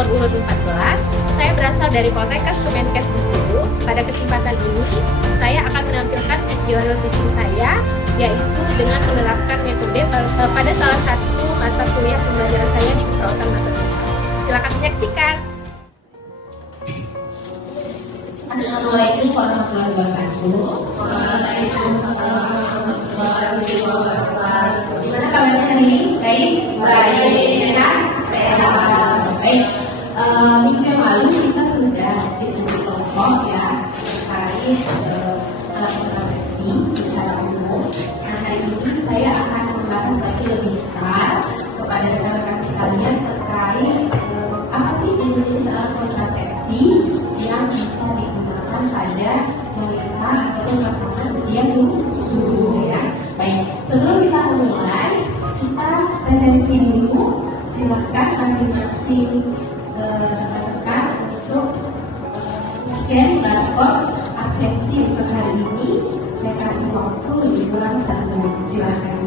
nomor urut 14. Saya berasal dari Poltekkes Kemenkes Bengkulu. Pada kesempatan ini, saya akan menampilkan video real teaching saya, yaitu dengan menerapkan metode pada salah satu mata kuliah pembelajaran saya di keperawatan maternitas. Silakan menyaksikan. Assalamualaikum warahmatullahi wabarakatuh. Waalaikumsalam warahmatullahi wabarakatuh. Gimana kabarnya hari ini? Baik? Baik. Sehat? Sehat. Baik. Minggu yang lalu kita sudah diskusi kelompok ya terkait alat kontrasepsi secara umum. Nah, hari ini saya akan membahas lagi lebih detail kepada rekan-rekan sekalian terkait apa sih jenis alat kontrasepsi yang bisa digunakan pada wanita ataupun pasangan usia subur ya. Baik, sebelum kita mulai, kita presensi dulu. Silakan masing-masing rekan untuk scan barcode absensi untuk hari ini. Saya kasih waktu lebih kurang 1 menit. Silakan.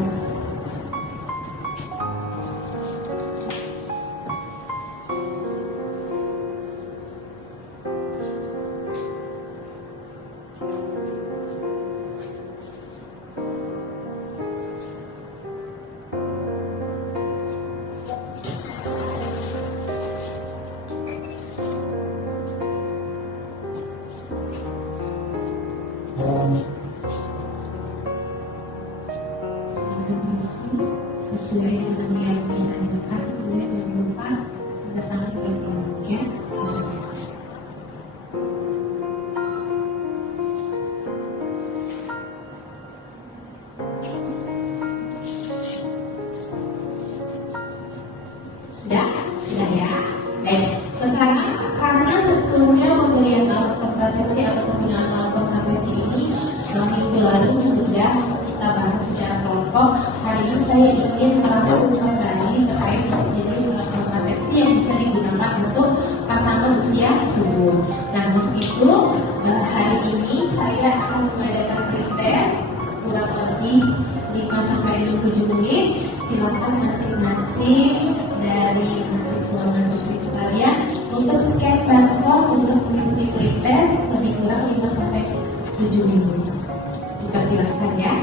Sesuai dengan yang ditanyakan, kemudian jangan lupa tanda tangan elektroniknya. Sudah ya. Baik. Sekarang karena sebelumnya pemberian alat kontrasepsi atau penggunaan alat kontrasepsi ini minggu lalu sudah kita bahas secara kelompok. Hari ini saya ingin melakukan kembali terkait jenis alat kontrasepsi yang bisa digunakan untuk pasangan usia subur. Nah, untuk itu hari ini saya akan mengadakan pretest kurang lebih 5-7 menit. Silakan masing-masing dari mahasiswa-mahasiswi sekalian untuk scan barcode untuk mengikuti pretest lebih kurang 5-7 menit. Kita silakan ya.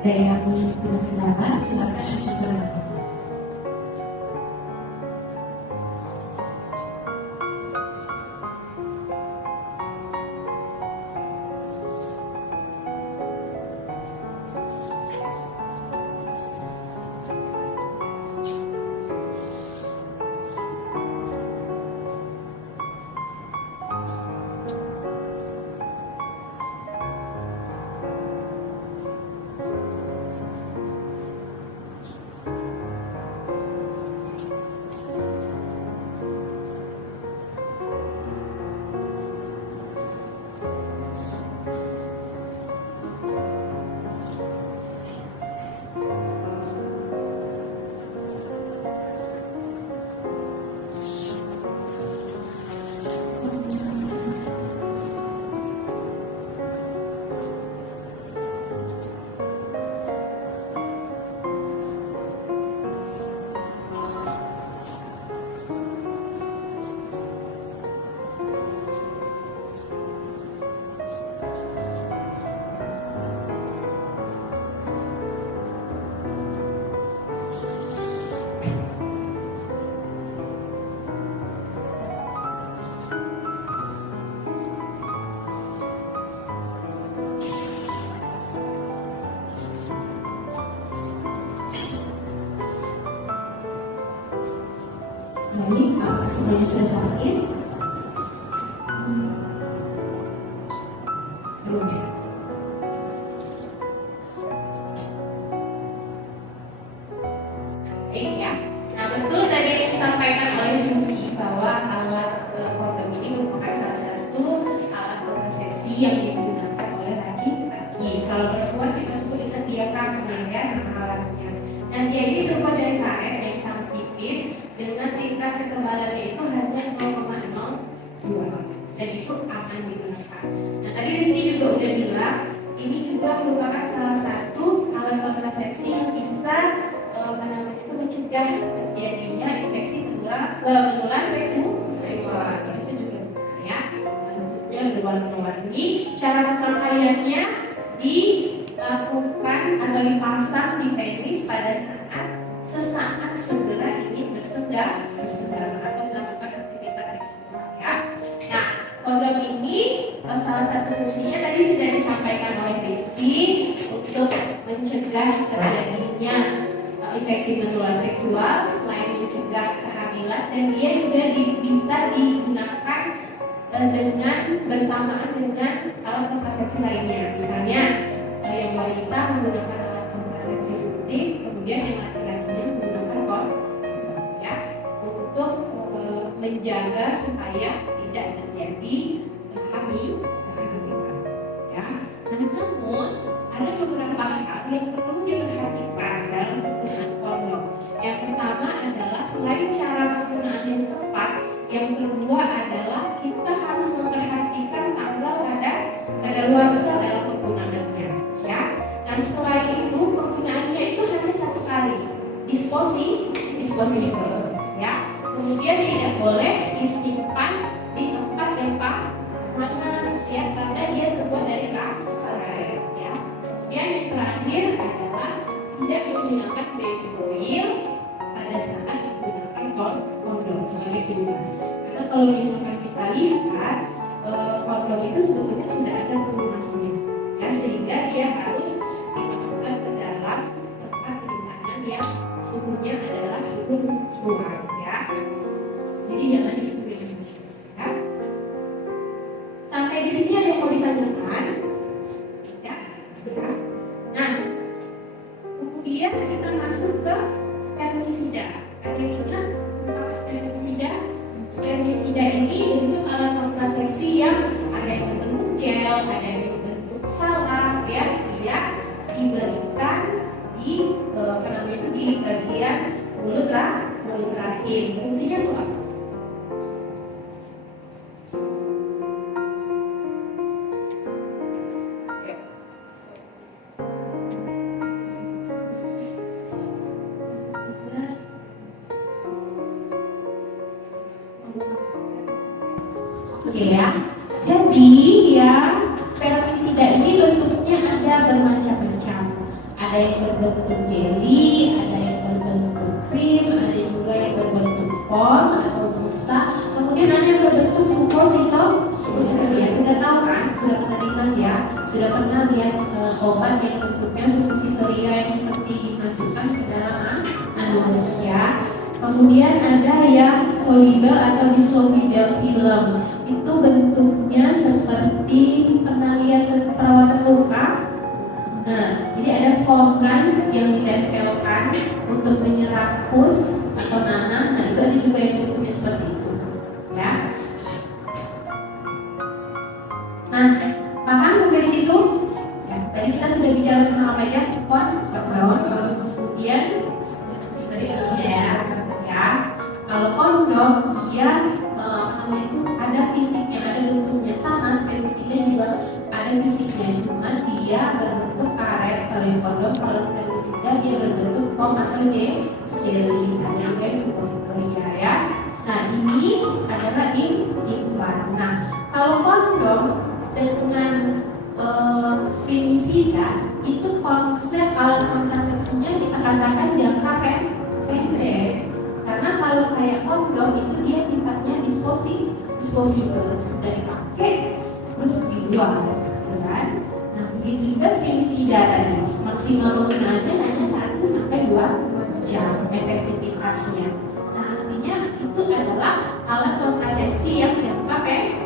Ada yang berkendara, silakan berkendara. Baik, apakah semuanya sudah sakit? Belum ya? Baik ya. Nah, betul tadi yang disampaikan oleh Suci bahwa alat kondom ini merupakan salah satu alat kontrasepsi yang digunakan oleh laki-laki. Kalau perempuan kita sebut dengan diafragma ya, nama alatnya. Nah, dia ini terbuat dari karet yang sangat tipis dengan tingkat ketebalannya itu hanya 0,0 juga udah bilang, ini juga merupakan salah satu alat kontrasepsi yang bisa mencegah terjadinya infeksi menular seksual. Itu juga ya. Bentuknya berwarna-warni. Cara pemakaiannya dilakukan atau dipasang di penis pada saat sesaat segera ingin bersenggama atau melakukan aktivitas seksual ya. Nah, kondom ini salah satu fungsinya tadi sudah disampaikan oleh Rizky untuk mencegah terjadinya infeksi menular seksual, selain mencegah kehamilan, dan dia juga bisa digunakan dengan bersamaan dengan alat kontrasepsi lainnya. Misalnya yang wanita menggunakan alat kontrasepsi suntik, kemudian yang laki-lakinya menggunakan kondom ya, untuk menjaga supaya tidak terjadi kehamilan ya. Nah, namun ada beberapa hal yang perlu diperhatikan dalam penggunaan kondom. Yang pertama adalah selain cara penggunaan yang tepat, yang kedua adalah kita harus memperhatikan tanggal kadaluarsa dalam penggunaannya ya. Dan selain itu penggunaannya itu hanya satu kali, disposable ya. Kemudian tidak boleh disimpan di tempat yang panas ya, karena dia terbuat dari karet ya. Kemudian yang terakhir adalah tidak menggunakan baby oil pada saat menggunakan kondom sebagai pelumas. Karena kalau misalkan kita lihat kondom itu sebetulnya sudah ada pelumasnya ya, sehingga dia harus dimasukkan ke dalam tempat penyimpanan yang suhunya adalah suhu ruang ya. Jadi jangan disuguhi ya. Sampai di sini ada yang mau ditanyakan ya? Sudah. Nah, kemudian kita masuk ke spermisida. Ada yang ingat tentang spermisida? Spermisida ini bentuk alat kontrasepsi yang ada yang berbentuk gel, ada yang berbentuk salep ya. Dia diberikan di di bagian mulut rahim. Fungsinya untuk apa? Oke ya. Jadi ya, spermisida ini bentuknya ada bermacam-macam. Ada yang berbentuk jelly, ada yang berbentuk krim, ada juga yang berbentuk foam atau busa. Kemudian ada yang berbentuk suppositoria. Sudah tahu kan? Sudah pernah dimas ya? Sudah pernah lihat obat yang bentuknya suppositoria yang seperti dimasukkan ke dalam anus ya. Kemudian ada yang soluble atau dissolvable film. Itu bentuknya seperti, pernah lihat perawatan luka? Nah, jadi ada foam kan yang ditempelkan untuk menyerap pus atau nanah. Nah, itu ada juga yang bentuknya seperti itu ya. Nah, paham sampai di situ? Ya, tadi kita sudah bicara tentang apa aja? Kondom, kemudian ya. Kalau kondom dia ada fisiknya, ada bentuknya sama, spermisida juga ada fisiknya, cuma dia berbentuk karet. Kalau yang kondom, kalau spermisida dia berbentuk foam atau jelly. Ada juga yang suppositoria ya. Nah, ini adalah implan. Nah, kalau kondom dengan spermisida itu konsep alat kontrasepsinya kita katakan jangka pendek. Karena kalau kayak kondom itu dia sifatnya disposable, sudah dipakai terus dibuang, kan? Nah, begitu juga spermisida tadi, maksimal penggunaannya hanya 1 sampai 2 jam efektivitasnya. Nah, artinya itu adalah alat kontrasepsi yang jangka pendek.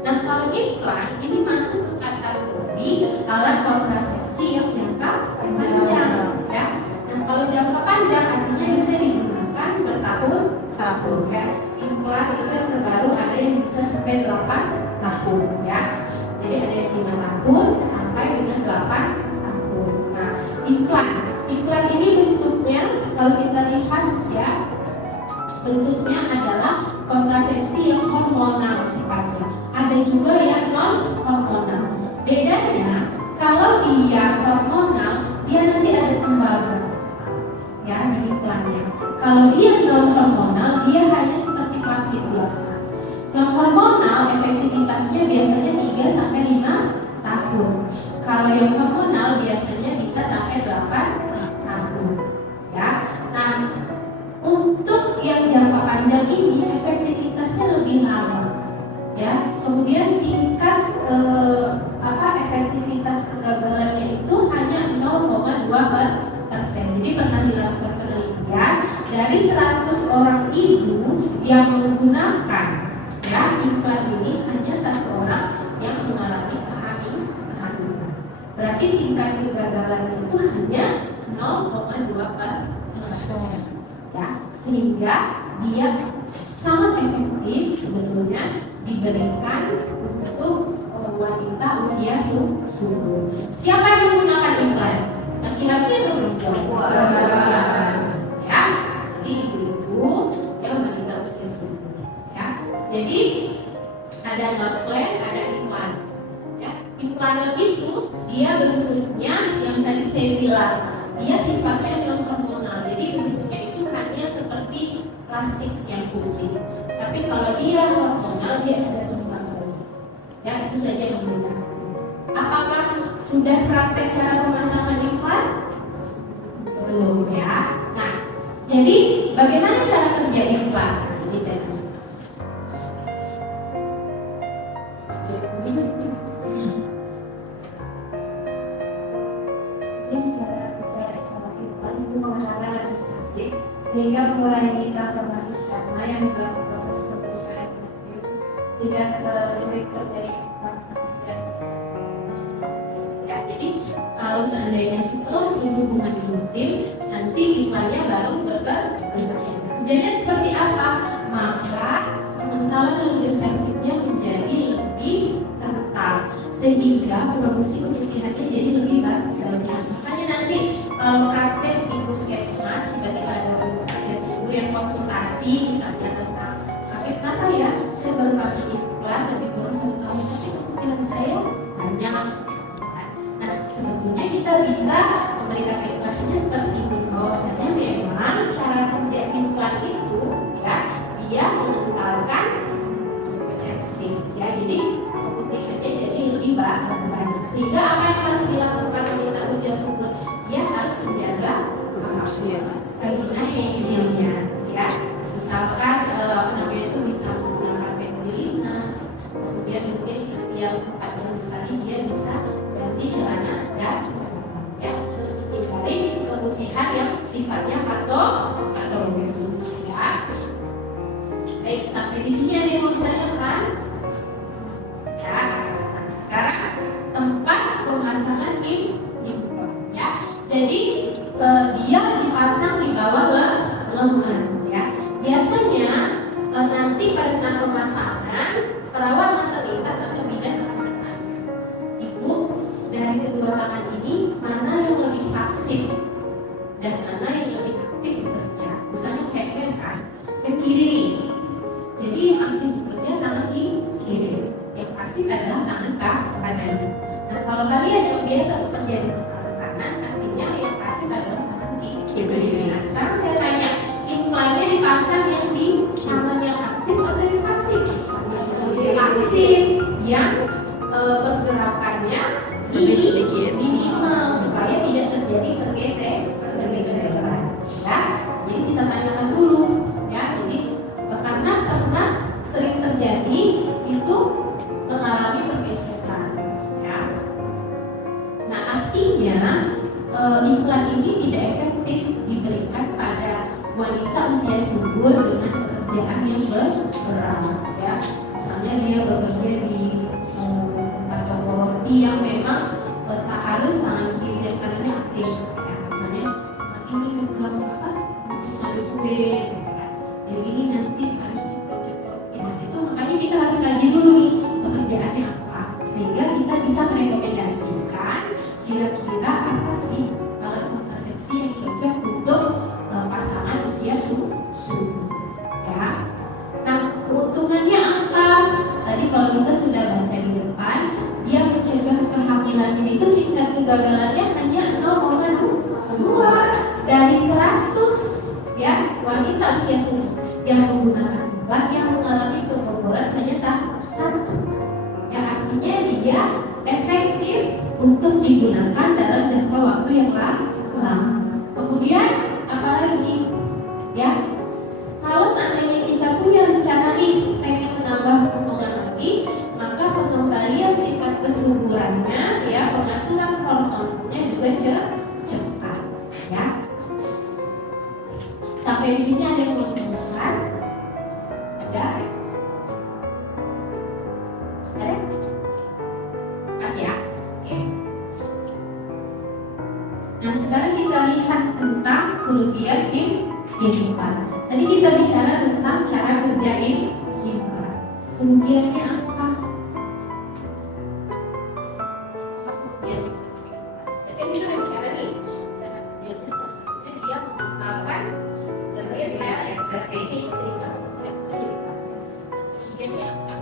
Nah, kalau implan ini masuk ke kategori alat kontrasepsi yang jangka panjang, ya. Nah, kalau jangka panjang artinya bisa digunakan bertahun-tahun, ya. Implan itu yang terbaru ada yang bisa sampai 8 tahun, ya. Jadi ada yang 5 tahun sampai dengan 8 tahun. Nah, implan ini bentuknya kalau kita lihat ya, bentuknya adalah kontrasepsi yang hormonal sifatnya. Ada juga yang non hormonal. bedanya kalau dia hormonal, dia nanti ada tembaga ya di iklannya. Kalau dia non hormonal, dia hanya seperti plastik biasa. Non hormonal efektivitasnya biasanya 3 sampai 5 tahun. Kalau yang hormonal biasanya bisa sampai 8 tahun. Ya. Nah, untuk yang jangka panjang ini efektivitasnya lebih lama. Ya. Kemudian tingkat efektivitas kegagalannya itu hanya 0,2%. Jadi pernah dilakukan penelitian dari 100 orang ibu yang menggunakan ya implan ini, hanya 1 orang yang mengalami kehamilan. Berarti tingkat kegagalannya itu hanya 0,2%. Ya, sehingga dia sangat efektif sebetulnya diberikan untuk wanita usia subur. Siapa yang menggunakan implan? Laki-laki atau perempuan? Ya, ini ibu-ibu yang wanita usia subur. Ya, jadi ada implan, ada implan. Ya, implan itu dia bentuknya yang tadi saya bilang, dia sifatnya non hormonal. Jadi bentuknya itu hanya seperti plastik yang putih. Tapi kalau dia hormonal, dia ada tembaga. Ya, itu saja yang membedakan. Apakah sudah praktek cara pemasangan implan? Belum ya. Nah, jadi bagaimana cara kerja implan? Ini saya tanya. Cara kerja implan itu mengenalkan anestetik sehingga mengurangi transformasi sperma yang mengganggu proses pembentukan embrion tidak sulit terjadi implantasi. Ya, jadi kalau seandainya setelah hubungan intim, nanti implannya baru berkembang. Jadi seperti apa? Maka pengentalan hidroserviknya menjadi lebih kental sehingga produksi keputihannya jadi lebih banyak. Makanya nanti kalau praktek di puskesmas tiba-tiba ada puskesmas yang konsultasi misalnya tentang kenapa ya saya baru pasang implan tapi kurang 1 tahun tapi keputihan saya banyak. Nah, sebetulnya kita bisa memberikan edukasinya seperti ini. Bahwasanya memang cara kerja implan itu ya dia mengentalkan septic ya, jadi keputihannya jadi lebih banyak. Sehingga apa yang harus dilakukan wanita usia subur? Dia harus menjaga keinginan higienisnya ya. Misalkan namanya itu bisa menggunakan pempilinas, kemudian mungkin setiap 4 bulan sekali dia bisa ganti celana dan ya untuk menghindari keputihan yang sifatnya patologis ya. Baik, sampai di sini ada yang mau ditanyakan? Ya, nah, sekarang tempat pemasangan implan ya. Jadi dia dipasang di bawah lengan ya. Biasanya nanti pada saat pemasangan perawat maternitas atau bidan ibu dari kedua tangan ini mana yang lebih pasif dan mana yang lebih aktif bekerja. Misalnya kayak kan yang kiri, jadi yang aktif bekerja tangan kiri, yang pasif adalah tangan kanan. Nah, kalau kalian yang biasa bekerja di tangan kanan, artinya yang pasif adalah tangan kiri. Nah, sekarang saya tanya, implannya dipasang yang di tangan yang aktif atau yang pasif? Pasif yang pergerakannya lebih sedikit minimal supaya tidak terjadi pergeseran ya. Jadi kita tanyakan dulu ya. Jadi karena pernah sering terjadi itu mengalami pergeseran ya. Nah, artinya implan ini tidak efektif diberikan pada wanita usia subur dengan pekerjaan yang berat ya. Misalnya dia bekerja di tempat toko roti yang memang tak harus tangan kiri dan kanannya aktif ya. Misalnya ini megang ngambil kue gitu kan. Yang ini nanti harus cepet-cepet ya. Itu makanya kita harus kaji dulu nih pekerjaannya apa sehingga kita bisa merekomendasikan kira-kira apa sih alat kontrasepsi yang cocok untuk pasangan usia subur ya. Nah, keuntungannya apa? Tadi kalau kita sudah kegagalannya hanya 0,2 dari 100 ya wanita usia subur yang menggunakan implan yang mengalami kebobolan hanya satu. Yang artinya dia efektif untuk digunakan dalam jangka waktu yang lama. Kemudian apalagi ya, kalau seandainya kita punya rencana nih pengen menambah potongan lagi, maka pengembalian tingkat kesuburannya ya, pengaturan hormonnya juga cepat ya. Sampai di sini ada yang mau ditanyakan? Ada? Ada? Mas ya? Oke. Nah sekarang kita lihat tentang kerugian implan. Tadi kita bicara tentang cara kerja implan. Kerugiannya apa? Kerugiannya. Jadi kita bicara nih, cara kerjanya salah satunya dia menggunakan sel ekservis sehingga kerugiannya apa?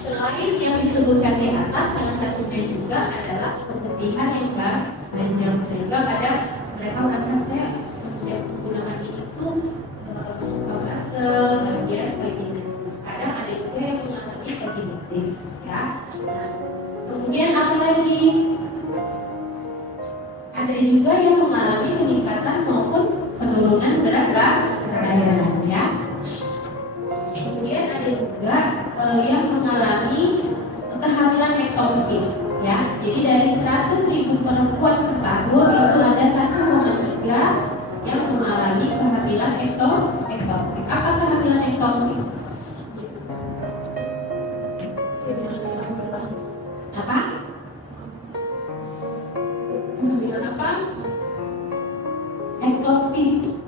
Selain yang disebutkan di atas, salah satunya juga adalah kepedihan yang banyak sehingga pada mereka merasa saya sejak menggunakan ini tuh suka gatel bagian kadang ada juga yang mengalami vaginitis ya. Kemudian apa lagi? Ada juga yang mengalami peningkatan maupun penurunan berat badan ya. Kemudian ada juga yang mengalami kehamilan ektopik ya. Jadi dari 100.000 perempuan per tahun itu ada 1,3 yang mengalami kehamilan ektopik. Apa kehamilan ektopik? Apa? Kehamilan apa? Ektopik.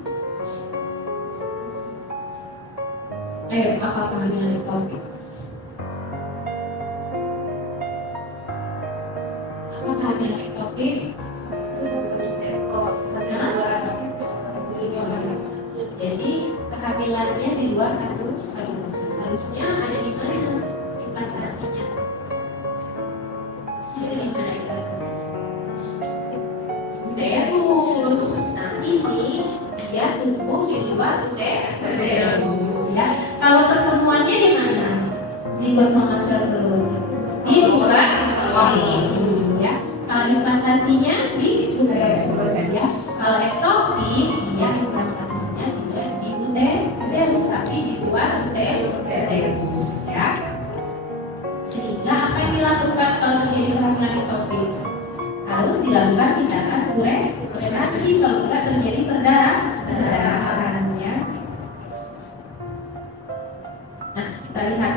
Apa kehamilan ektopik? Kehamilan ektopik jadi kehamilannya di luar kandungan. Harusnya ada di mana implantasinya? Ada di mana implantasinya? Uterus. Nah ini dia tumbuh di luar uterus ya. Kalau pertemuannya di mana? Zigot sama sel telur di luar ya. Kalau implantasinya di uterus ya. Kalau ektopik dia implantasinya tidak di uterus tapi di luar uterus ya. Sehingga apa yang dilakukan kalau terjadi kehamilan ektopik? Harus dilakukan tindakan kurasi kalau tidak terjadi perdarahan ya. Nah kita lihat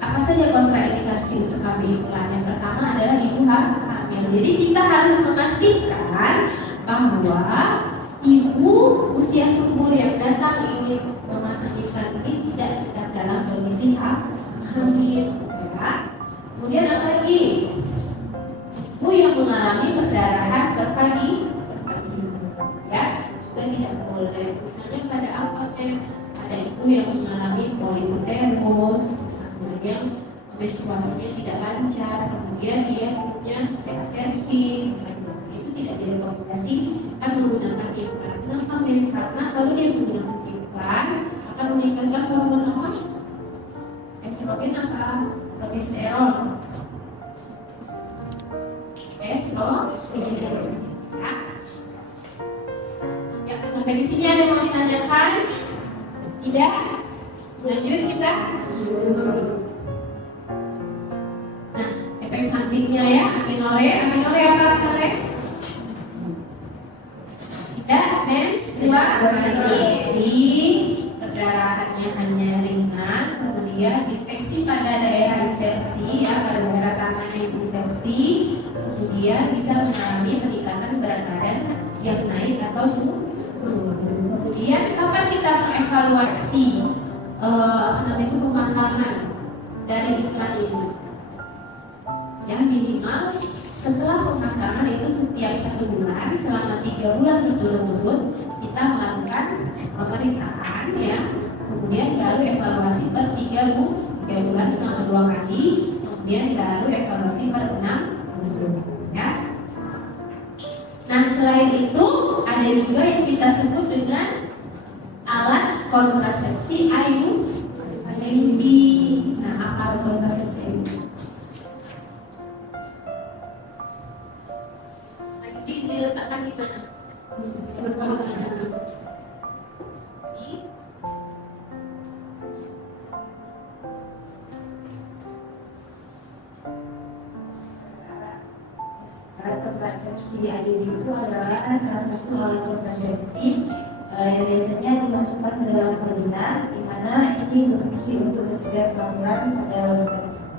apa saja kontraindikasi untuk KB implan. Yang pertama adalah ibu hamil. Jadi kita harus memastikan bahwa ibu usia subur yang datang ingin memasang implan ini tidak sedang dalam kondisi hamil ya. Kemudian apa lagi? Ibu yang mengalami perdarahan berpagi ya juga tidak boleh. Misalnya pada apa ada ibu yang mengalami poliuterus, misalnya yang menstruasinya tidak lancar, kemudian dia punya CSRV, misalnya itu tidak direkomendasi akan menggunakan implan. Kenapa? Karena kalau dia menggunakan implan akan meningkatkan hormon apa? Estrogen apa? Progesteron. Ya, sampai di sini ada yang mau ditanyakan? Tidak? Lanjut kita. Nah, efek sampingnya ya, amenore apa amenore? Tidak, menstruasi, perdarahannya hanya ringan, kemudian infeksi pada daerah insersi ya, pada daerah tangan yang insersi. Kemudian bisa mengalami peningkatan berat badan yang naik atau turun. Kemudian kapan kita mengevaluasi pemasangan dari implan ini? Ya minimal Setelah pemasangan itu setiap 1 bulan selama 3 bulan berturut-turut kita melakukan pemeriksaan ya, kemudian baru evaluasi per 3 bulan selama 2 kali, kemudian baru evaluasi per 6 bulan ya. Nah selain itu ada juga yang kita sebut dengan alat kontrasepsi IUD. Nah apa alat kontrasepsi IUD? IUD diletakkan di mana? Alat kontrasepsi IUD itu adalah salah satu alat kontrasepsi yang biasanya dimasukkan ke dalam vagina, di mana ini berfungsi untuk mencegah kehamilan pada wanita.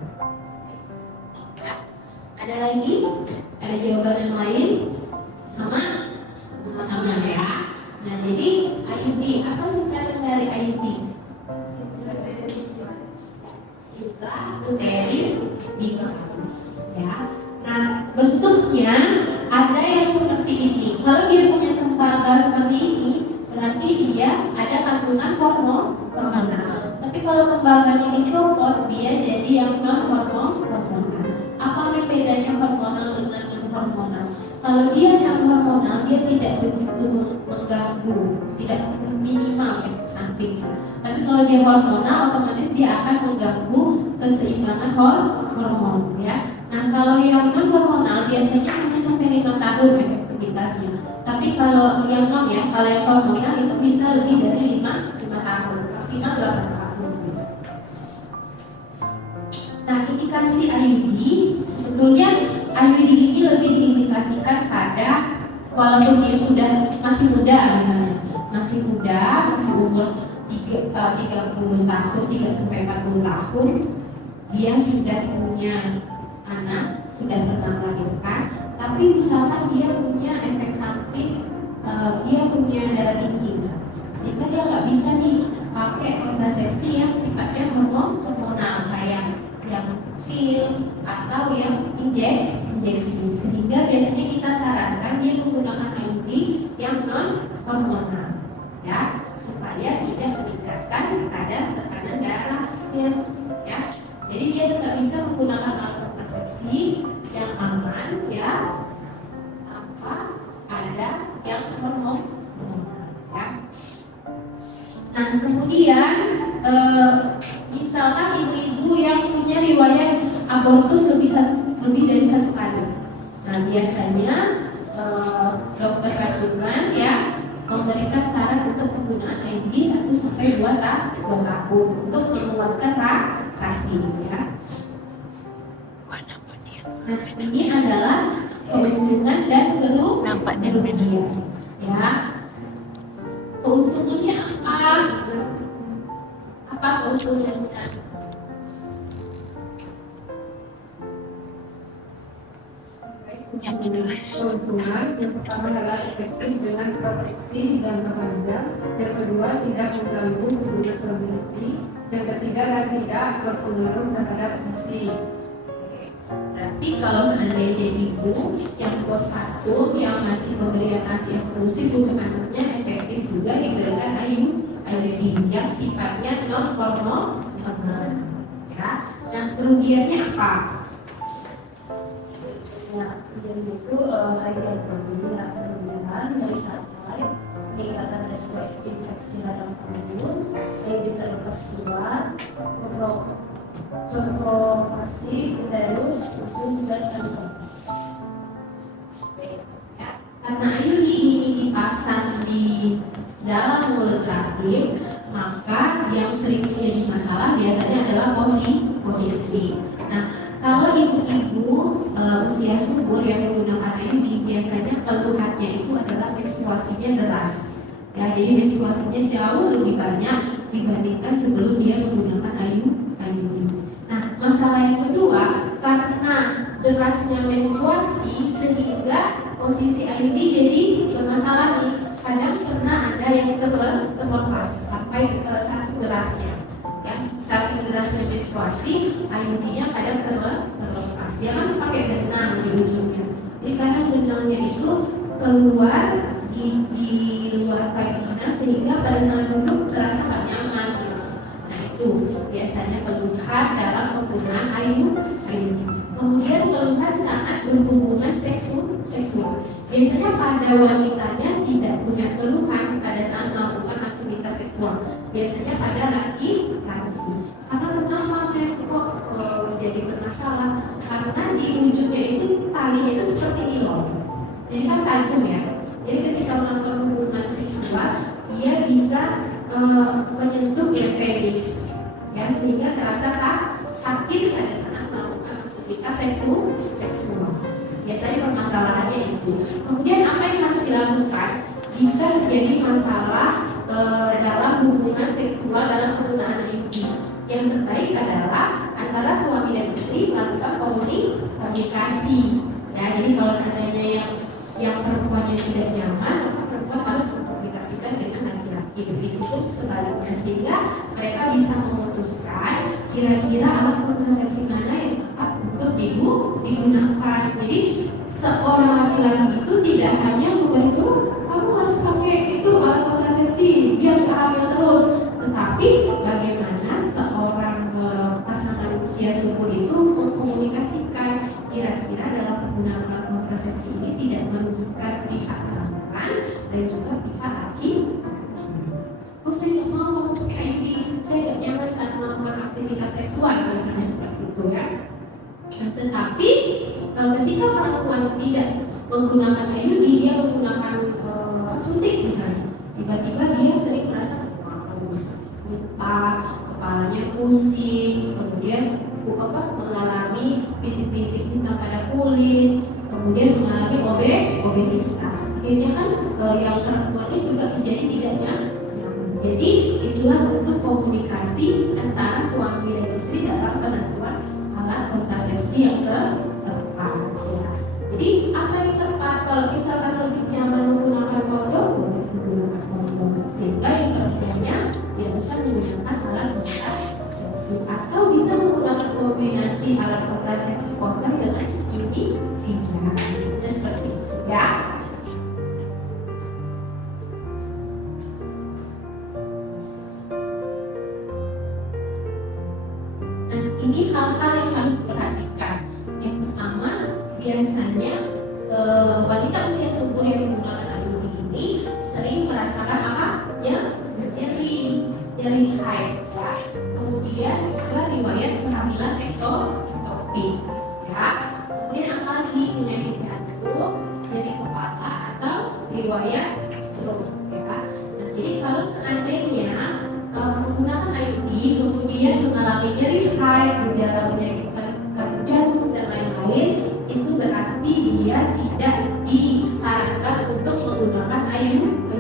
Ada lagi? Ada jawaban yang lain? Sama ya. Nah jadi IUD, apa singkatan dari IUD? Intrauterine device ya. Nah bentuknya ada yang seperti ini. Kalau dia punya tembaga seperti ini, berarti dia ada kandungan hormonal. Tapi kalau tembaganya dicopot, dia jadi yang non hormonal. Apa bedanya hormonal dengan non hormonal? Kalau dia non hormonal, dia tidak begitu mengganggu, tidak minimal efek sampingnya. Tapi kalau dia hormonal, otomatis dia akan mengganggu keseimbangan hormon ya. Nah kalau yang non hormonal biasanya hanya sampai 5 tahun efektivitasnya. Tapi kalau yang non ya, kalau yang hormonal itu bisa lebih dari 5 tahun, maksimal 8 tahun. Nah indikasi IUD, sebetulnya IUD ini lebih diindikasikan pada walaupun dia sudah masih muda misalnya, masih umur 30 tahun, 3-40 tahun, dia sudah punya anak, sudah pernah melahirkan, tapi misalkan dia punya efek samping, dia punya darah tinggi misalnya, sehingga dia nggak bisa nih pakai kontrasepsi yang sifatnya hormonal kayak yang pil atau yang injeksi, sehingga biasanya kita sarankan dia menggunakan IUD yang non hormonal ya, supaya tidak meningkatkan kadar tekanan darahnya ya. Jadi dia tetap bisa menggunakan alat kontrasepsi yang aman ya, tanpa ada yang hormonal ya. Nah kemudian misalkan ibu-ibu yang punya riwayat abortus lebih dari 1 kali. Nah biasanya dokter kandungan ya memberikan saran untuk penggunaan IUD 1-2 tahun untuk menguatkan rahim ya. Nah ini adalah keuntungan dan kerugian ya. Keuntungannya apa? Apa keuntungannya? Keuntungan yang pertama adalah efektif dengan proteksi jangka panjang, yang kedua tidak mengganggu hubungan suami istri, yang ketiga adalah tidak berpengaruh terhadap fungsi. Berarti kalau seandainya ibu yang postpartum yang masih pemberian ASI eksklusif untuk anaknya, efektif juga diberikan IUD yang sifatnya non hormonal ya. Nah kerugiannya apa? Ya, jadi itu hypertrophy, permintaan dari saraf, peningkatan resiko infeksi radang paru, IUD terlepas keluar, perforasi uterus, usus dan kantong. Karena IUD ini dipasang di dalam mulut rahim, maka yang sering menjadi masalah biasanya adalah posisi. Nah, kalau ibu-ibu usia subur yang menggunakan IUD, biasanya keluhannya itu adalah menstruasinya deras. Ya, jadi menstruasinya jauh lebih banyak dibandingkan sebelum dia menggunakan IUD. Nah, masalah yang kedua, karena derasnya menstruasi sehingga posisi IUD jadi bermasalah nih. Kadang pernah ada yang terlepas sampai saking derasnya, ya, saking derasnya menstruasi, IUD-nya kadang terlepas. nafas. Jangan pakai benang di ujungnya. Jadi karena benangnya itu keluar di luar vagina sehingga pada saat duduk terasa nggak nyaman. Nah itu biasanya keluhan dalam penggunaan IUD. Kemudian keluhan saat berhubungan seksual. Biasanya pada wanitanya tidak punya keluhan pada saat melakukan aktivitas seksual. Biasanya pada laki-laki. Karena kenapa kok jadi bermasalah? Karena di ujungnya itu talinya itu seperti nilon. Jadi kan tajam ya. Jadi ketika melakukan hubungan seksual, dia bisa menyentuh gland pelvis, ya sehingga terasa sakit pada saat melakukan aktivitas seksual. Biasanya permasalahannya itu. Kemudian apa yang harus dilakukan jika terjadi masalah dalam hubungan seksual dalam penggunaan IUD? Yang terbaik adalah antara suami dan istri melakukan komunikasi. Ya, jadi kalau seandainya yang perempuannya tidak nyaman, maka perempuan harus mengkomunikasikan dengan laki-laki. Begitupun sebaliknya, sehingga mereka bisa memutuskan kira-kira alat kontrasepsi mana yang tepat untuk digunakan. Jadi seorang laki-laki itu tidak hanya memberitahu kamu harus pakai itu alat kontrasepsi biar gak hamil terus, tetapi bagaimana seorang pasangan usia subur itu mengkomunikasikan kira-kira dalam penggunaan alat kontrasepsi ini tidak merugikan pihak perempuan dan juga pihak laki. Oh saya nggak mau pakai IUD, saya nggak nyaman saat melakukan aktivitas seksual, misalnya seperti itu ya. Tetapi ketika perempuan tidak menggunakan IUD, dia menggunakan suntik misalnya, tiba-tiba dia sering merasa lupa, kepalanya pusing, kemudian mengalami bintik-bintik hitam pada kulit, kemudian mengalami obesitas. Akhirnya kan yang perempuannya juga menjadi tidak nyaman. Jadi itulah untuk komunikasi antara suami dan istri dalam penentuan alat kontrasepsi yang tepat. Ya. Jadi apa yang tepat? Kalau misalkan lebih nyaman menggunakan kondom, boleh menggunakan kondom. Sehingga yang perempuannya dia bisa menggunakan alat kontrasepsi atau bisa menggunakan kombinasi alat kontrasepsi kondom dengan skinny fingering. Misalnya seperti itu ya. Ini hal-hal yang harus diperhatikan. Yang pertama, biasanya wanita usia subur yang menggunakan IUD ini sering merasakan apa? Nyeri haid, ya. Kemudian juga riwayat kehamilan ektopik, ya. Kemudian apalagi penyakit jantung, nyeri kepala atau riwayat stroke, ya. Nah, jadi kalau seandainya menggunakan IUD kemudian mengalami nyeri haid, gejala penyakit jantung dan lain-lain, itu berarti dia tidak disarankan untuk menggunakan IUD.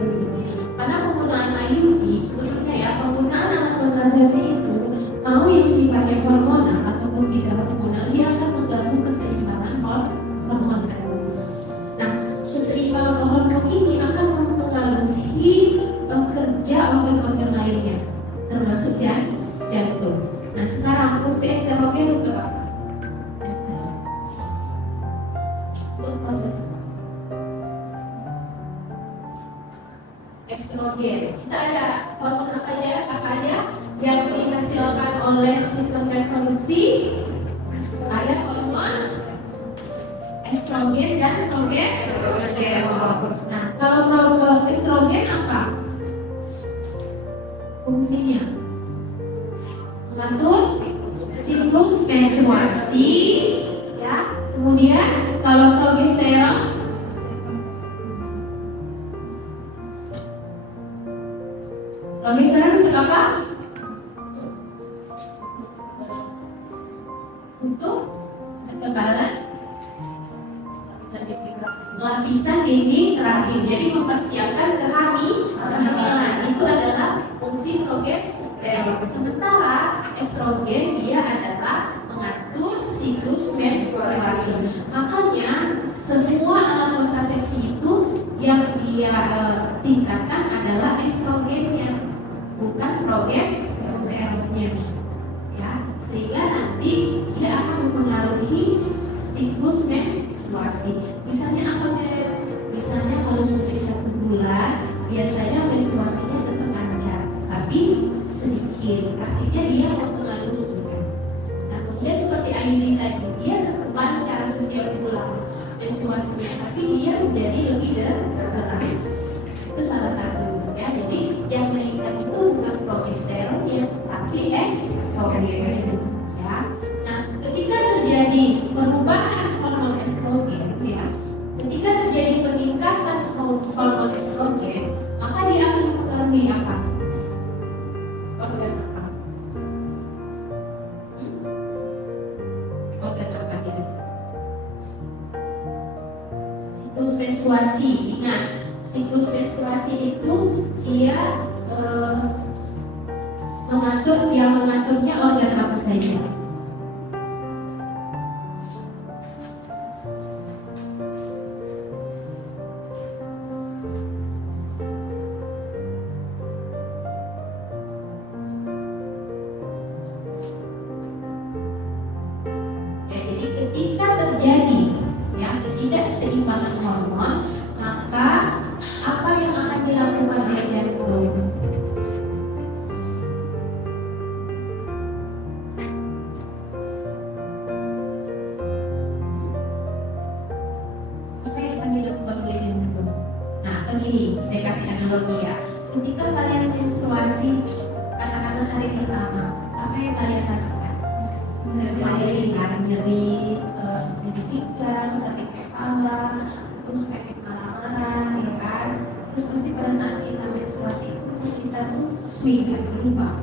Karena penggunaan IUD sebetulnya ya, penggunaan alat kontrasepsi itu mau yang sifatnya hormonal ataupun tidak hormonal, dia akan mengganggu keseimbangan hormon. Nah, keseimbangan hormon ini akan mempengaruhi kerja organ-organ lainnya, termasuk jantung. Nah, sekarang fungsi estrogen untuk apa? Untuk proses estrogen. Kita ada hormon apa aja yang dihasilkan oleh sistem reproduksi. Ada hormon estrogen dan progesteron. Nah, kalau estrogen apa fungsinya? Mengatur siklus menstruasi, ya. Kemudian kalau progesteron untuk apa? Untuk kekebalan lapisan dinding rahim. Jadi mempersiapkan kehamilan. Itu adalah fungsi progesteron. Sementara estrogen dia adalah mengatur siklus menstruasi. Makanya semua alat kontrasepsi itu yang dia tingkatkan adalah estrogennya, bukan progesteronnya, ya. Sehingga nanti dia akan mempengaruhi siklus menstruasi. Misalnya apa Mem? Misalnya kalau sudah 1 bulan, biasanya menstruasinya tetap lancar, tapi sedikit. Artinya dia waktu lalu bukan. Nah kemudian seperti Ayuni tadi, dia tetap lancar setiap bulan menstruasinya, tapi dia menjadi lebih deras. Itu salah satu ya. Jadi yang meningkat itu bukan progesteronnya, tapi estrogen ya. Nah ketika terjadi perubahan hormon estrogen ya, ketika terjadi peningkatan hormon estrogen, maka dia akan mempengaruhi apa? Organ apa? Organ apa tidak? Siklus menstruasi. Ingat, siklus menstruasi itu dia mengaturnya organ apa saja? Ya, jadi ketika terjadi ya ketidakseimbangan hormon, maka apa yang akan dilakukan oleh jantung? Apa yang akan dilakukan oleh jantung? Nah, atau gini, saya kasih analogi ya. Ketika kalian menstruasi, katakanlah hari pertama, apa yang kalian rasakan? Nyeri, nyeri pinggang, sakit kepala, terus pengen marah-marah, ya kan? Terus pasti pada saat kita menstruasi itu kita tuh swing kan, berubah.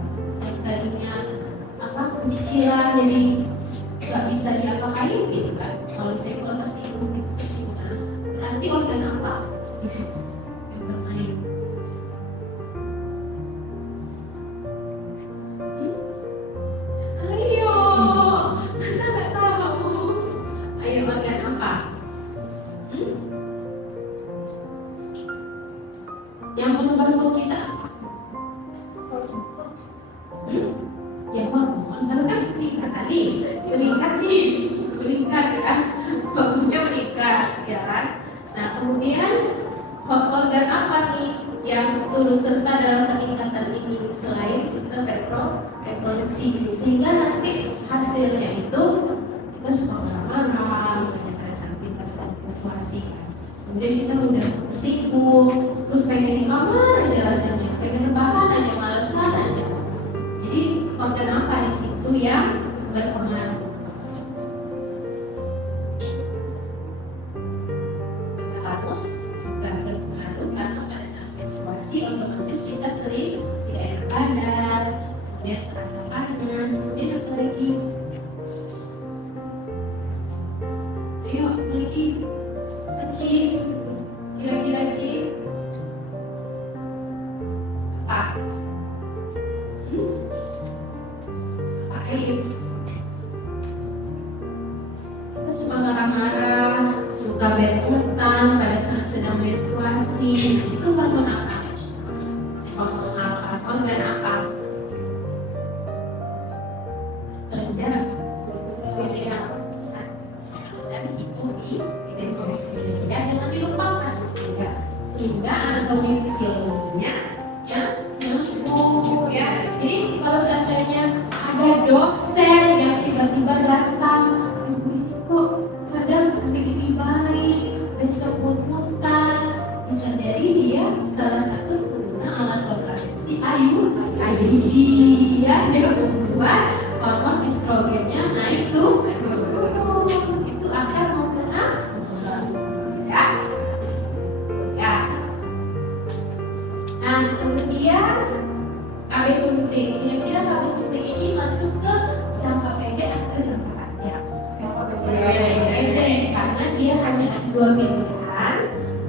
Yang tadinya apa pencicilan jadi nggak bisa diapa-apain gitu kan? Kalau saya kontraksi ibu itu kesimpulan, berarti organ apa di situ yang bermain? Ayo, masa nggak tahu? Ayo organ apa? Yang merubah mood kita apa? Ya hormon, karena kan meningkat tadi, meningkat ya, hormonnya meningkat ya kan. Nah kemudian organ apa nih yang turut serta dalam peningkatan ini selain sistem reproduksi, sehingga nanti hasilnya itu kita suka marah-marah, misalnya pada saat kita menstruasi kan. Kemudian kita mudah tersinggung, terus pengen di kamar aja rasanya, pengen rebahan aja, malesan aja. Jadi organ apa di situ yang berpengaruh? Harus juga berpengaruh karena pada saat menstruasi otomatis kita sering tidak enak badan, kemudian terasa panas, kemudian apa lagi? Ayo lagi kecil, kira-kira cil apa? Ais. Kita suka marah-marah, suka bad mood-an pada saat sedang menstruasi. Itu hormon apa? Hormon apa? Organ apa? Kelenjar apa? Dan itu diidentifikasi. Ya, jangan dilupakan. Ya. Sehingga anatomi fisiologinya ya nyambung ya. Jadi kalau seandainya ada dosen yang tiba-tiba datang, kok kadang hari ini baik, besok mut-mutan, bisa jadi dia salah satu pengguna alat kontrasepsi IUD ya, dia membuat hormon estrogennya naik tuh, itu akan mempengaruhi ya. Nah kemudian KB suntik, kira-kira KB suntik ini masuk ke jangka pendek atau jangka panjang? Jangka pendek, karena dia hanya ada 2 pilihan,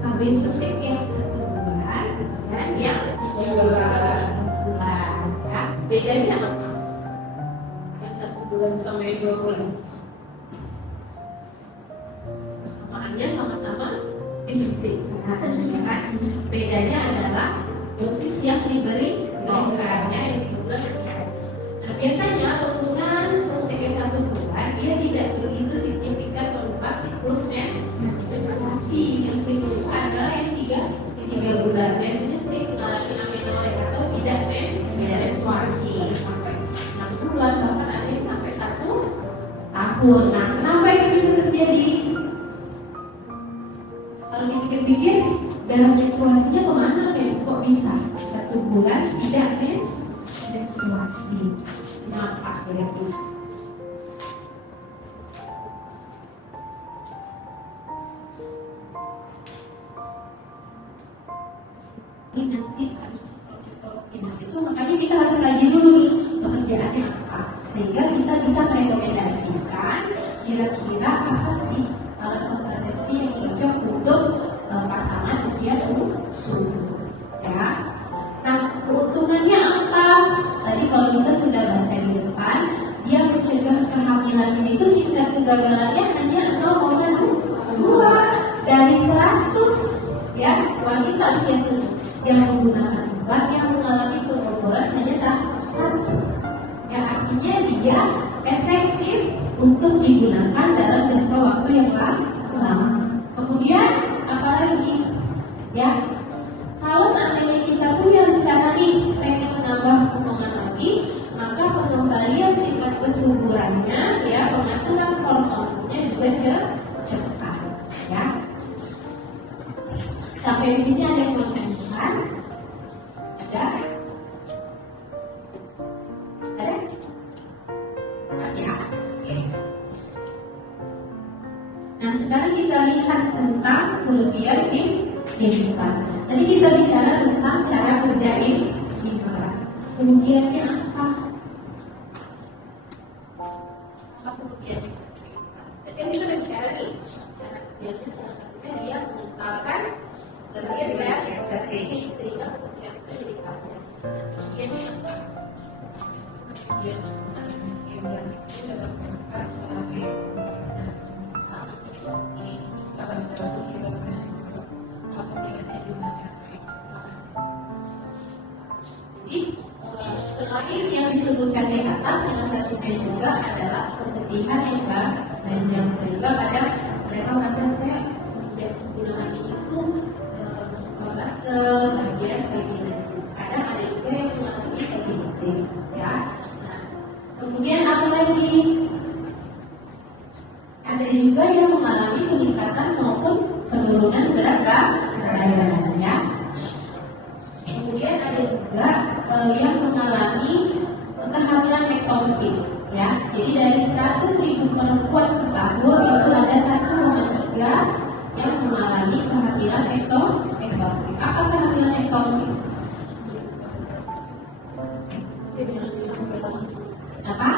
KB suntik yang 1 bulan dan yang 2 bulan. Ya, bedanya apa? Yang 1 bulan sama yang 2 bulan. Persamaannya sama-sama disuntik, ya kan? Bedanya adalah dosis yang diberi programnya yang dibuat. Nah biasanya penggunaan suntik yang 1 bulan dia tidak begitu signifikan apa siklus menstruasi. Yang sering itu adalah yang tiga bulan. Biasanya sering mengalami amenorrea atau tidak menstruasi sampai 6 bulan, bahkan ada yang sampai 1 tahun. Nah, kenapa itu bisa terjadi? Kalau dipikir-pikir, dalam menstruasinya kemana men? Kok bisa 1 bulan tidak menstruasi? Kenapa kira-kira? Ini nanti harus itu, makanya kita harus kaji dulu nih pekerjaannya apa, sehingga kita bisa merekomendasikan kira-kira apa sih alat kontrasepsi yang cocok untuk pasangan usia subur, ya. Nah, keuntungannya apa? Tadi kalau kita sudah baca di depan, dia mencegah kehamilan itu tingkat kegagalannya hanya 0,2 dari 100 ya wanita usia subur yang menggunakan obat yang mengalami kebobolan hanya 1. Yang artinya dia efektif untuk digunakan dalam jangka waktu yang lama. Kemudian apalagi ya, kalau seandainya kita punya rencana nih pengen menambah hubungan lagi, maka pengembalian tingkat kesuburannya ya, pengaturan hormonnya juga cepat ya. Sampai di sini ada yang mau tanyakan? Ada? Masih ada? Oke. Nah, sekarang kita lihat tentang kerugian implan. Tadi kita bicara tentang cara kerja implan. Kerugiannya apa? Apa kerugiannya? Tadi kita bicara nih, cara kerjanya salah satunya dia mengentalkan sebagai strategis sehingga kemudian kehidupannya. Kerugiannya apa? Jadi selain yang disebutkan di atas, salah satunya juga adalah kepedihan yang banyak, sehingga pada mereka merasa saya sejak penggunaan ini itu suka gatel, bagian kadang ada juga yang mengalami tendinitis ya. Nah, kemudian apa lagi? Ada juga yang mengalami peningkatan maupun penurunan berat badan ya. Kemudian ada juga yang mengalami kehamilan ektopik ya. Jadi dari 100.000 perempuan per tahun itu ada 1,3 yang mengalami kehamilan ektopik. Apa kehamilan ektopik? Apa?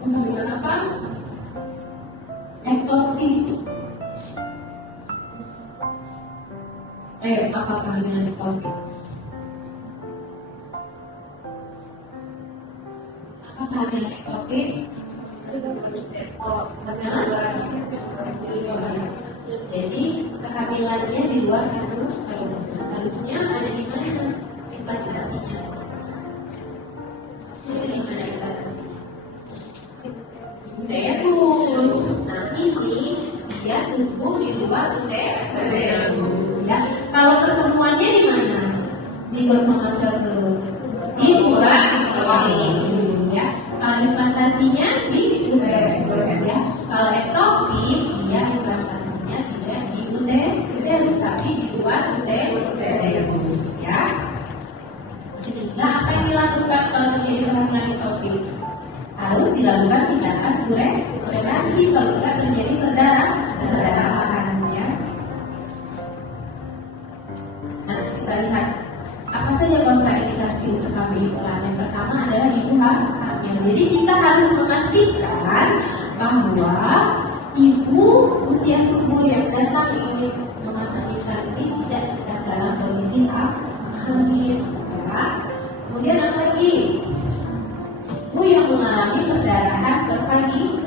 Kehamilan apa? Ektopik. Apa kehamilan ektopik? Apa kehamilan ektopik? Jadi kehamilannya di luar kandungan, harusnya ada di mana implantasinya? Di mana implantasinya? Uterus. Nah, ini dia tumbuh di luar uterus. Ya. Kalau pertemuannya di mana? Zigot sama sel telur. Di luar ya. Kalau implantasinya di uterus ya. Kalau ektopik dia implantasinya tidak di uterus tapi di luar uterus ya. Sehingga apa yang dilakukan kalau terjadi kehamilan ektopik? Harus dilakukan tindakan kurasi kalau tidak terjadi perdarahan ya. Nah, kita lihat apa saja kontraindikasi untuk KBI implan. Yang pertama adalah ibu hamil. Jadi kita harus memastikan bahwa ibu usia subur yang datang ingin memasang implan ini tidak sedang dalam kondisi hamil. Ya. Kemudian apa lagi? Ibu yang mengalami perdarahan berpagi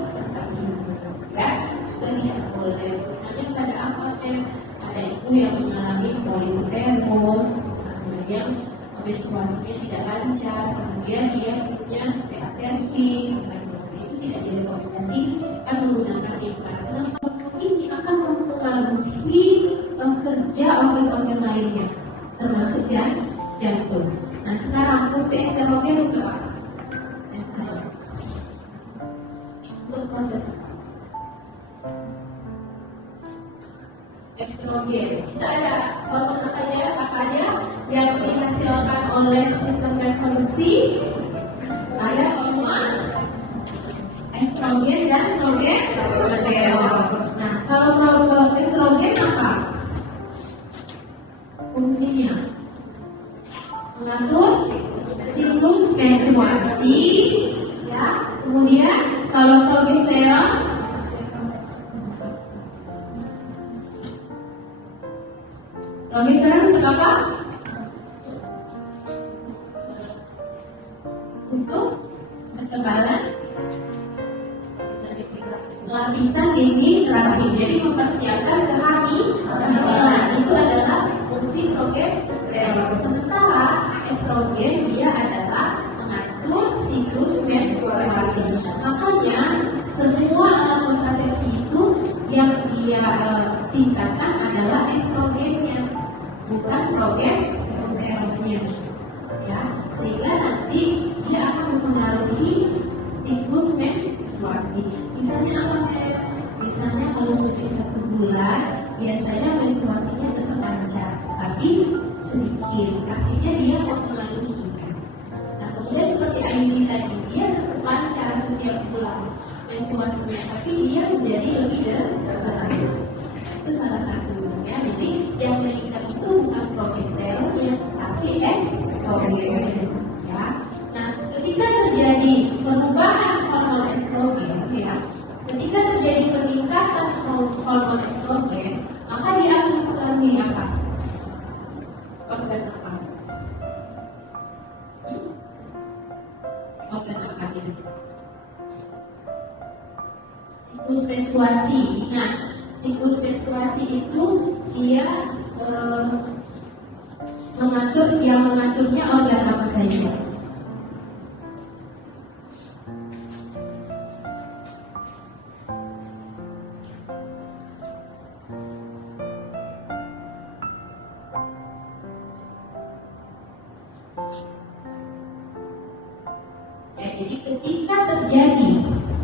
ya, juga tidak boleh. Misalnya pada apa ada ibu yang mengalami poliuterus, misalnya yang menstruasinya tidak lancar, kemudian dia punya CA cervix, misalnya itu tidak direkomendasi kerja organ-organ lainnya, termasuk jantung. Nah, sekarang fungsi estrogen untuk apa? Untuk proses apa? Estrogen. Kita ada hormon apa aja yang dihasilkan oleh sistem reproduksi? Ada hormon estrogen dan progesteron. Nah, kalau estrogen apa fungsinya? Mengatur siklus menstruasi, ya. Kemudian kalau progesteron untuk apa? Untuk kekebalan lapisan dinding rahim. Jadi mempersiapkan kehamilan. Itu adalah fungsi progesteron. Sementara estrogen dia adalah mengatur siklus menstruasi. Makanya semua alat kontrasepsi itu yang dia tingkatkan adalah estrogennya, bukan progesteronnya. Ya, sehingga nanti dia akan mempengaruhi siklus menstruasi. Misalnya apa? Misalnya kalau sudah 1 bulan, biasanya menstruasinya tetap lancar, tapi sedikit. Artinya dia mempengaruhi. Nah, kemudian seperti Ayuni tadi, dia tetap lancar setiap bulan menstruasinya, tapi dia menjadi lebih deras. Itu salah satunya. Jadi yang meningkat itu bukan progesteronnya, tapi estrogen. Ya. Nah, ketika terjadi perubahan hormon estrogen, ya, ketika terjadi peningkatan hormon estrogen, maka dia akan mempengaruhi apa? Organ apa? Organ apa ini? Siklus menstruasi. Nah, siklus menstruasi itu dia mengaturnya organ apa saja? Ya, jadi ketika terjadi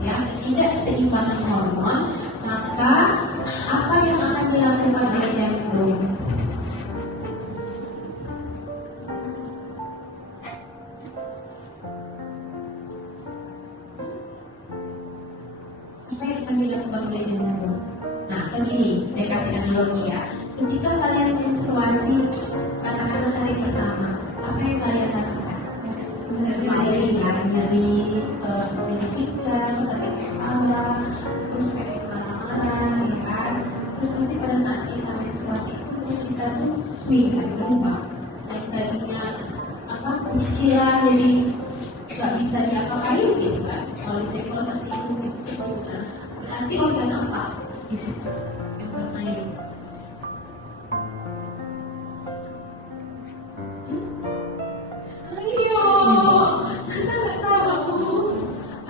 ketidakseimbangan hormon, maka apa yang akan dilakukan oleh jantung? Apa yang akan dilakukan oleh jantung? Nah, begini, saya kasih analogi ya. Ketika kalian menstruasi, katakanlah hari pertama, apa yang kalian rasakan? Nyeri, menyakitkan, sakit kepala, terus pengen marah-marah, ya kan? Terus pasti pada saat kita menstruasi itu kita tuh swing, kan, berubah. Yang tadinya kucilan, jadi nggak bisa diapa-apain gitu kan? Kalau di sirkulasi itu berarti organ apa di situ yang bermain?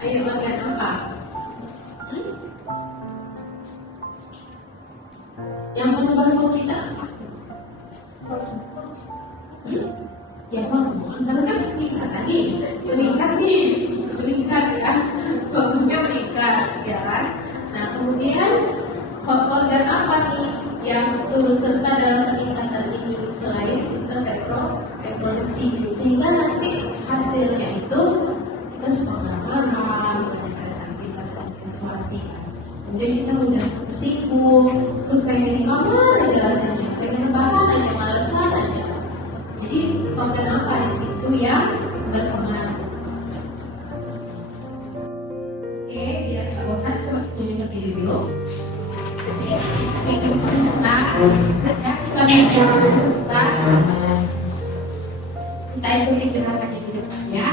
Ayo, organ apa? Yang merubah tubuh kita apa? Ya, karena kan meningkat tadi, meningkat ya, hormonnya meningkat, ya kan? Nah, kemudian organ apa nih yang turut serta dalam peningkatan ini selain sistem reproduksi, sehingga nanti hasilnya itu kita suka marah, misalnya pada saat kita menstruasi, kemudian kita mudah bersikup, terus pengen di kamar aja rasanya, pengen rebahan aja, malesan aja. Jadi organ apa di situ yang berpengaruh? Oke, biar nggak bosan, kita masih berdiri dulu. Oke, sedikit sebentar, ya kita bicara sebentar. Kita ikuti gerakannya di depan ya.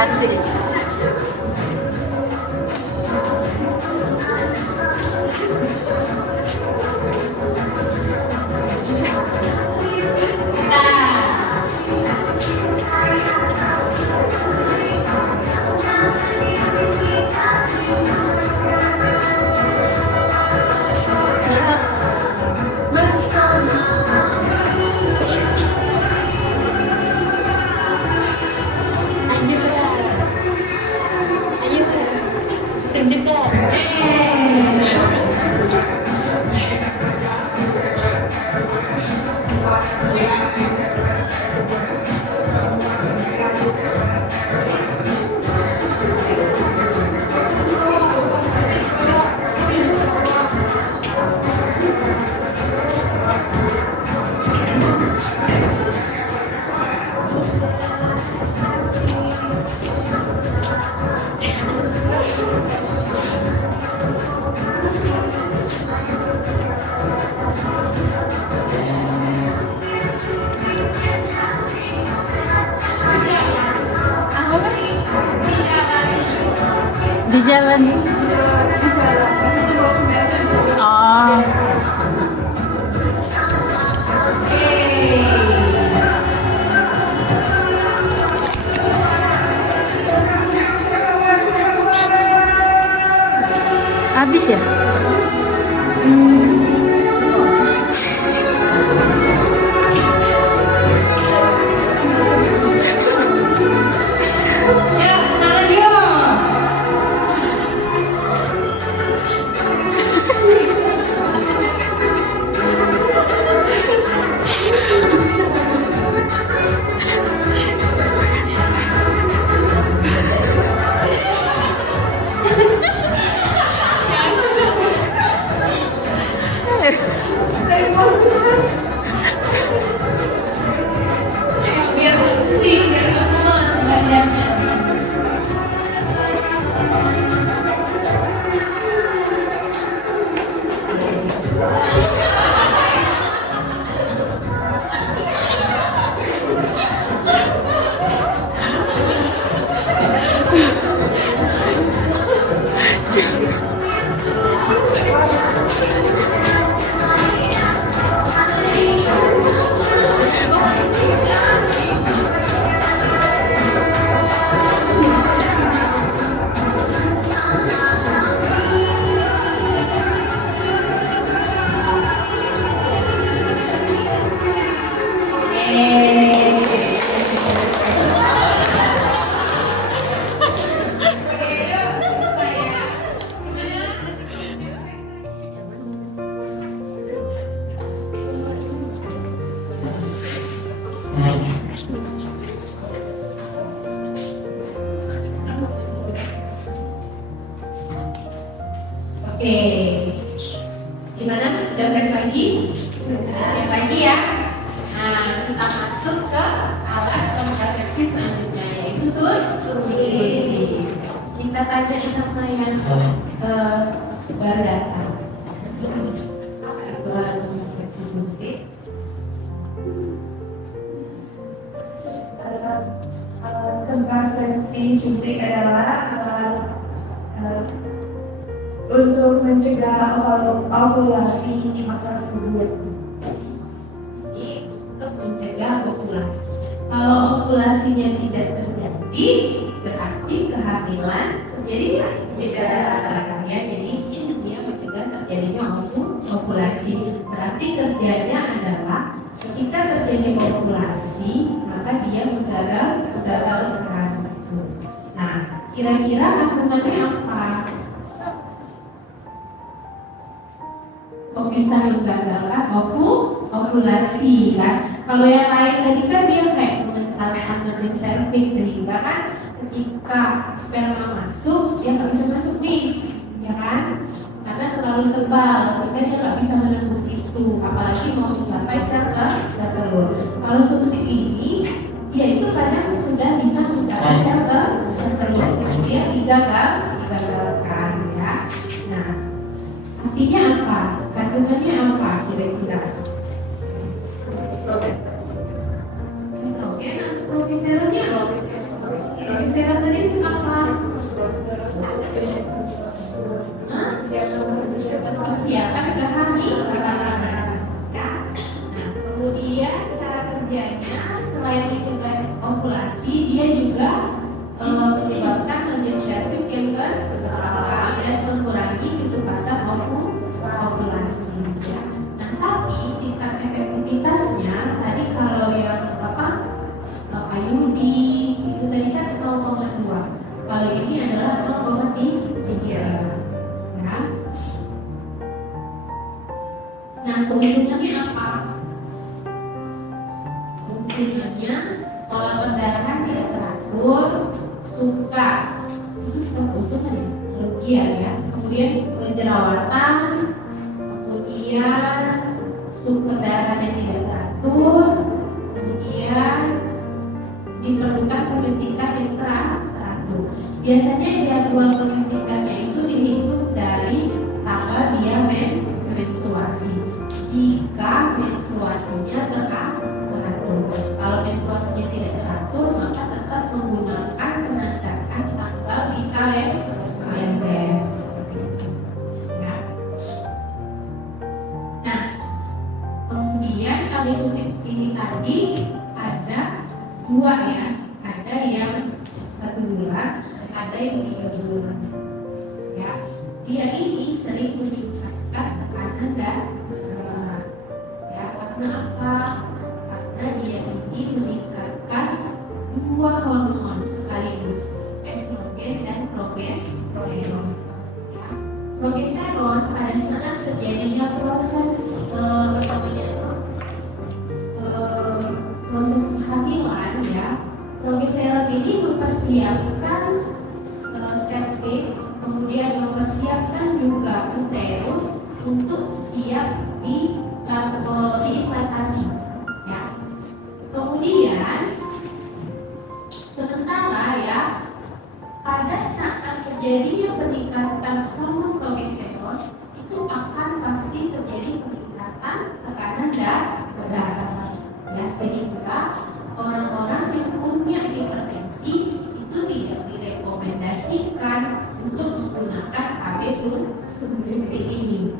Asik. Di jalan. Oh. Habis ya? Biar bersih, biar semua badannya. Oke, gimana? Udah tes lagi? Siap lagi ya? Nah, kita masuk ke alat kontrasepsi selanjutnya, yaitu suntik. Kita tanya sama yang baru datang. Apa itu alat kontrasepsi suntik? Alat kontrasepsi suntik adalah untuk mencegah ovulasi di masa sebelum. Ini untuk mencegah ovulasi. Kalau ovulasinya tidak terjadi, berarti kehamilan terjadi nggak? Tidak. Ya, jadi dia mencegah terjadinya ovulasi. Berarti kerjanya adalah ketika terjadi ovulasi, maka dia gagal kehamilan. Nah, kira-kira kandungannya apa? Kok bisa menggagalkan ovulasi kan? Kalau yang lain tadi kan dia kayak mengentalkan cervix, sehingga kan ketika sperma masuk dia nggak bisa masuk nih, ya kan? Karena terlalu tebal sehingga dia nggak bisa menembus itu. itu, apalagi mau mencapai sel telur. Kalau suntik ini, dia itu kadang sudah bisa mencapai sel telur, kemudian digagalkan ya. Nah, artinya apa? Kandungannya apa kira-kira? Estrogen atau progesteronnya? Progesteron tadi itu apa? Persiapan kehamilan. Ya. Nah, kemudian cara kerjanya selain mencegah ovulasi, dia juga menyebabkan menjadi yang kedua dan mengurangi kecepatan ovulasi. Ya. Nah, tapi tingkat efektivitasnya tadi kalau yang IUD itu tadi kan 0,2. Kalau ini adalah 0,3. Ya. Nah, keuntungannya apa? Keuntungannya pola pendarahan tidak teratur, suka itu keuntungan ya, kerugian ya. Kemudian jerawatan, kemudian struktur darah yang tidak teratur, kemudian diperlukan penyuntikan yang teratur. Biasanya jadwal penyuntikannya itu dihitung dari tanggal dia menstruasi. Jika menstruasinya teratur, kalau menstruasinya tidak teratur, maka tetap menggunakan penandakan tanggal di kalender seperti itu. Ya. Nah, kemudian kali suntik ini tadi ada dua ya, ada yang 1 bulan, ada yang 3 bulan. Ya, dia ini sering meningkatkan tekanan darah. Ya, karena apa? Karena dia ini meningkatkan dua hormon sekaligus, estrogen dan progesteron. Ya, progesteron pada saat terjadinya proses proses kehamilan ya, progesteron ini mempersiapkan serviks, kemudian mempersiapkan juga uterus untuk siap diimplantasi ya. Kemudian sementara ya, pada saat terjadinya peningkatan hormon progesteron itu akan pasti terjadi peningkatan tekanan darah ya, sehingga orang-orang yang punya hipertensi itu tidak direkomendasikan untuk menggunakan KB suntik ini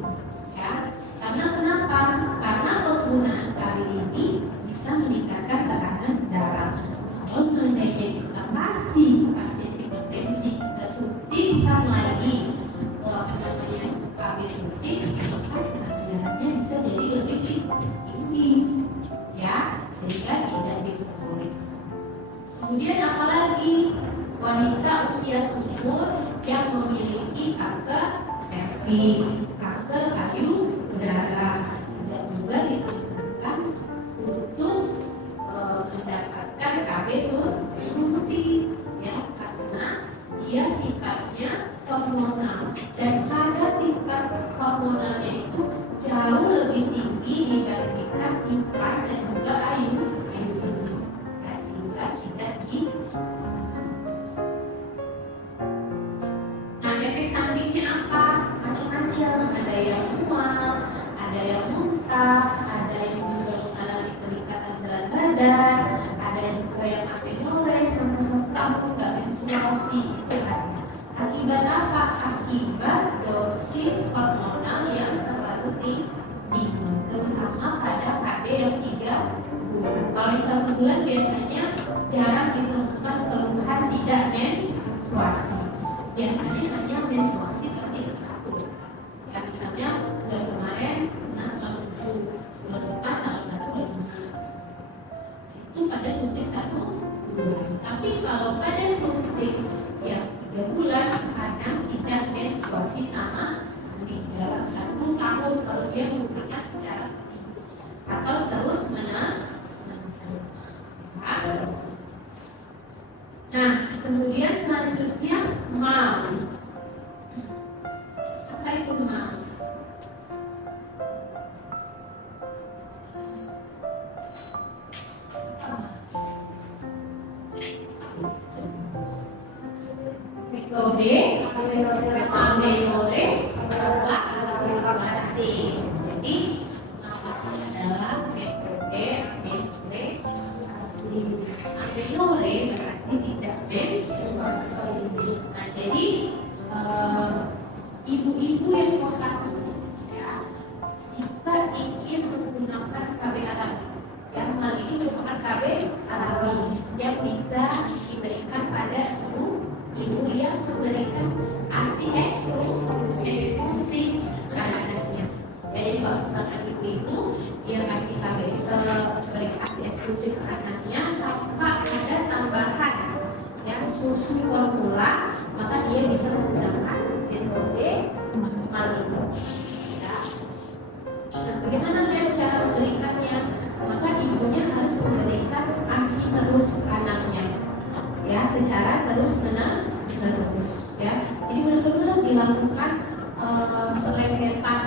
ya. Karena kenapa? Karena penggunaan KB ini bisa meningkatkan tekanan darah. Kalau seandainya kita kasih pasien hipertensi, kita suntikkan lagi KB suntik, maka tekanan darahnya bisa jadi lebih tinggi ya, sehingga tidak diperbolehkan. Kemudian apalagi wanita usia subur yang memiliki kanker serviks, kanker payudara tidak juga diperbolehkan untuk mendapatkan KB suntik ya, karena dia sifatnya hormonal dan kadar tingkat hormonalnya itu jauh lebih tinggi dibandingkan implan dan juga IUD ya, sehingga tidak di. Nah, efek sampingnya apa? Macam-macam, ada yang mual, ada yang muntah, ada yang juga mengalami peningkatan berat badan, ada juga yang amenorrea serta nggak menstruasi. Akibat apa? Akibat dosis hormonal yang terlalu tinggi, terutama pada KB yang 3 bulan. Kalau yang 1 bulan biasanya jarang ditemukan keluhan tidak menstruasi. Biasanya hanya menstruasi tapi teratur. Ya, misalnya bulan kemarin, tanggal 7 bulan depan tanggal 1 bulan 5. Itu pada suntik 1 bulan. Tapi kalau pada suntik yang 3 bulan kadang tidak menstruasi sama sekali dalam 1 tahun kalau dia memberikan secara atau terus menerus. Nah, kemudian selanjutnya mau. Apa itu mau? metode adalah asimilasi. Jadi namanya adalah metode amilore berarti tidak menstruasi. Nah, jadi ibu-ibu yang postpartum ya, jika ingin menggunakan KB alami, yang hal ini merupakan KB alami yang bisa diberikan pada ibu yang memberikan ASI eksklusif ke anaknya. Jadi kalau misalkan ibu-ibu dia kasih KB sebagai ASI eksklusif ke anaknya tanpa ada tambahan yang susu formula, maka dia bisa menggunakan metode Malino. Ya. Nah, bagaimana dia cara memberikannya? Maka ibunya harus memberikan ASI terus ke anaknya, ya, secara terus menerus, ya. Jadi benar-benar dilakukan pelempetan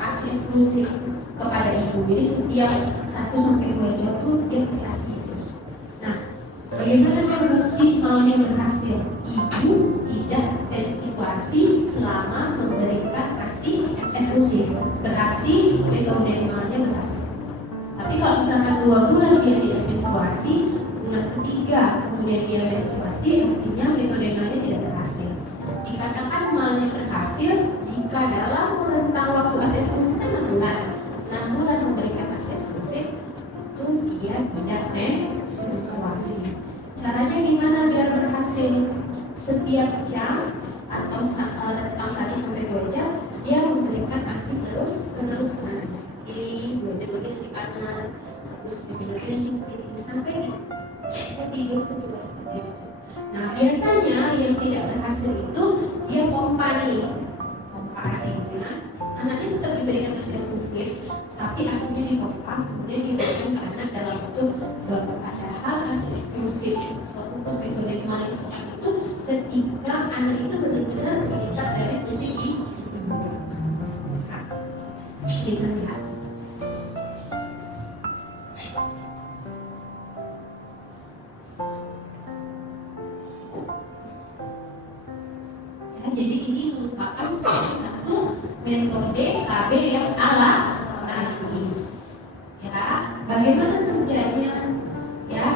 ASI eksklusif kepada ibu. Jadi setiap 1-2 jam itu dia kasih ASI terus. Nah, bagaimana membukti malnya berhasil? Ibu tidak menstruasi selama memberikan ASI eksklusif, berarti metode malnya berhasil. Tapi kalau misalkan 2 bulan dia tidak menstruasi, bulan ketiga kemudian dia menstruasi, artinya metode malnya tidak berhasil. Dikatakan malnya berhasil jika dalam rentang waktu ASI eksklusif 6 bulan, 6 bulan memberikan ASI eksklusif, itu dia tidak menstruasi. Caranya gimana biar berhasil? Setiap jam atau rentang 1-2 jam dia memberikan ASI terus menerus anaknya. Ini 2 jam lagi di kanan, 1 jam lagi sampai tidur pun juga seperti itu. Nah, biasanya yang tidak berhasil itu dia pompa ASInya. Anaknya tetap diberikan ASI eksklusif, tapi ASInya dipompa, kemudian diberikan ke anak dalam bentuk berapa. Padahal ASI eksklusif suatu metode Malino itu ketika anak itu benar-benar bisa dari titik ibu. Lihat. Ya, jadi ini merupakan salah satu metode KB yang alami. Ya, bagaimana kerjanya? Ya,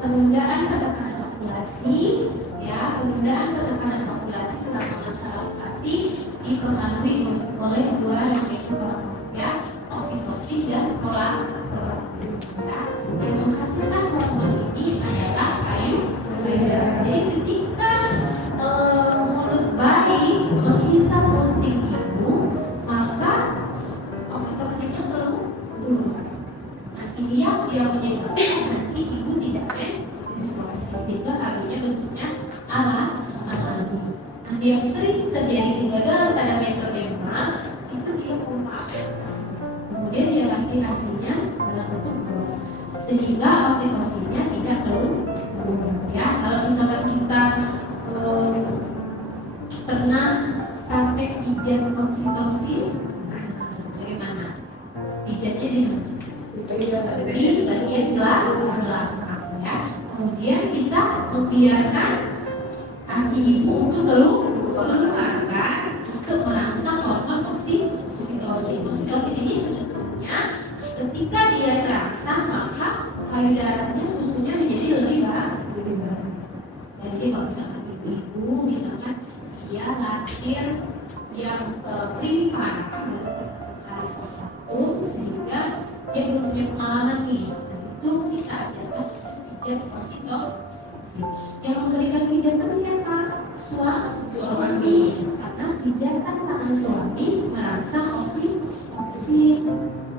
penundaan penekanan ovulasi, ya, penundaan penekanan ovulasi selama masa ovulasi dipengaruhi oleh 2 reseptor, ya, oksitosin dan prolaktin. Ya, yang menghasilkan hormon ini adalah payudara. Jadi ketika mulut bayi menghisap punting ibu, maka oksitosinnya keluar. Nah, ini yang menyebabkan nanti ibu tidak menstruasi, sehingga KB-nya bentuknya alami. Nah, yang sering terjadi kegagalan pada metode mal itu dia pompa, kemudian dia kasih ASI-nya dalam bentuk produk, sehingga oksitosinnya tidak keluar. Ya, kalau misalkan kita pernah praktek pijat oksitosin, bagaimana? Pijatnya di mana? Di bagian belakang, ya. Kemudian kita membiarkan ASI ibu untuk keluarkan untuk merangsang hormon oksitosin. Oksitosin ini sebetulnya ketika dia terangsang maka payudaranya susunya menjadi lebih banyak. Jadi kalau misalkan ibu-ibu misalkan dia lahir yang prima hari postpartum sehingga dia belum punya pengalaman nih, itu kita ajarkan pijat oksitosin. Yang memberikan pijatan siapa? Suami. Karena pijatan tangan suami merangsang oksitosin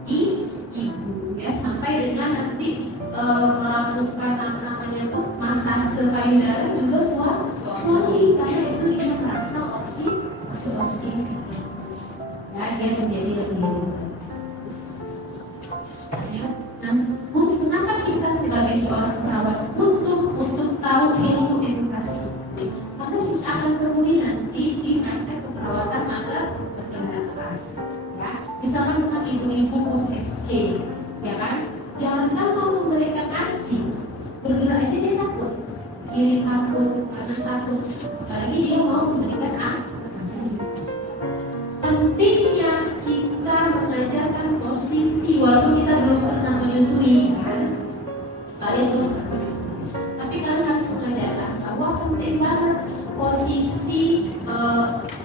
ibu, ya, sampai dengan nanti melakukan namanya tuh masase payudara juga suami, karena itu bisa merangsang oksitosin. Ya, dia menjadi lebih. Nah, kenapa kita sebagai seorang perawat untuk tahu ilmu edukasi? Karena kita akan temui nanti di praktek keperawatan magang bertingkat kelas. Ya, misalkan untuk ibu-ibu post SC, ya kan? Jangan mau memberikan ASI, bergerak aja dia takut, kiri takut, kanan takut, apalagi dia mau memberikan ASI. Pentingnya kita mengajarkan posisi walaupun kita belum pernah menyusui, kan? Kalian belum pernah menyusui, tapi kalian harus mengajarkan bahwa penting banget posisi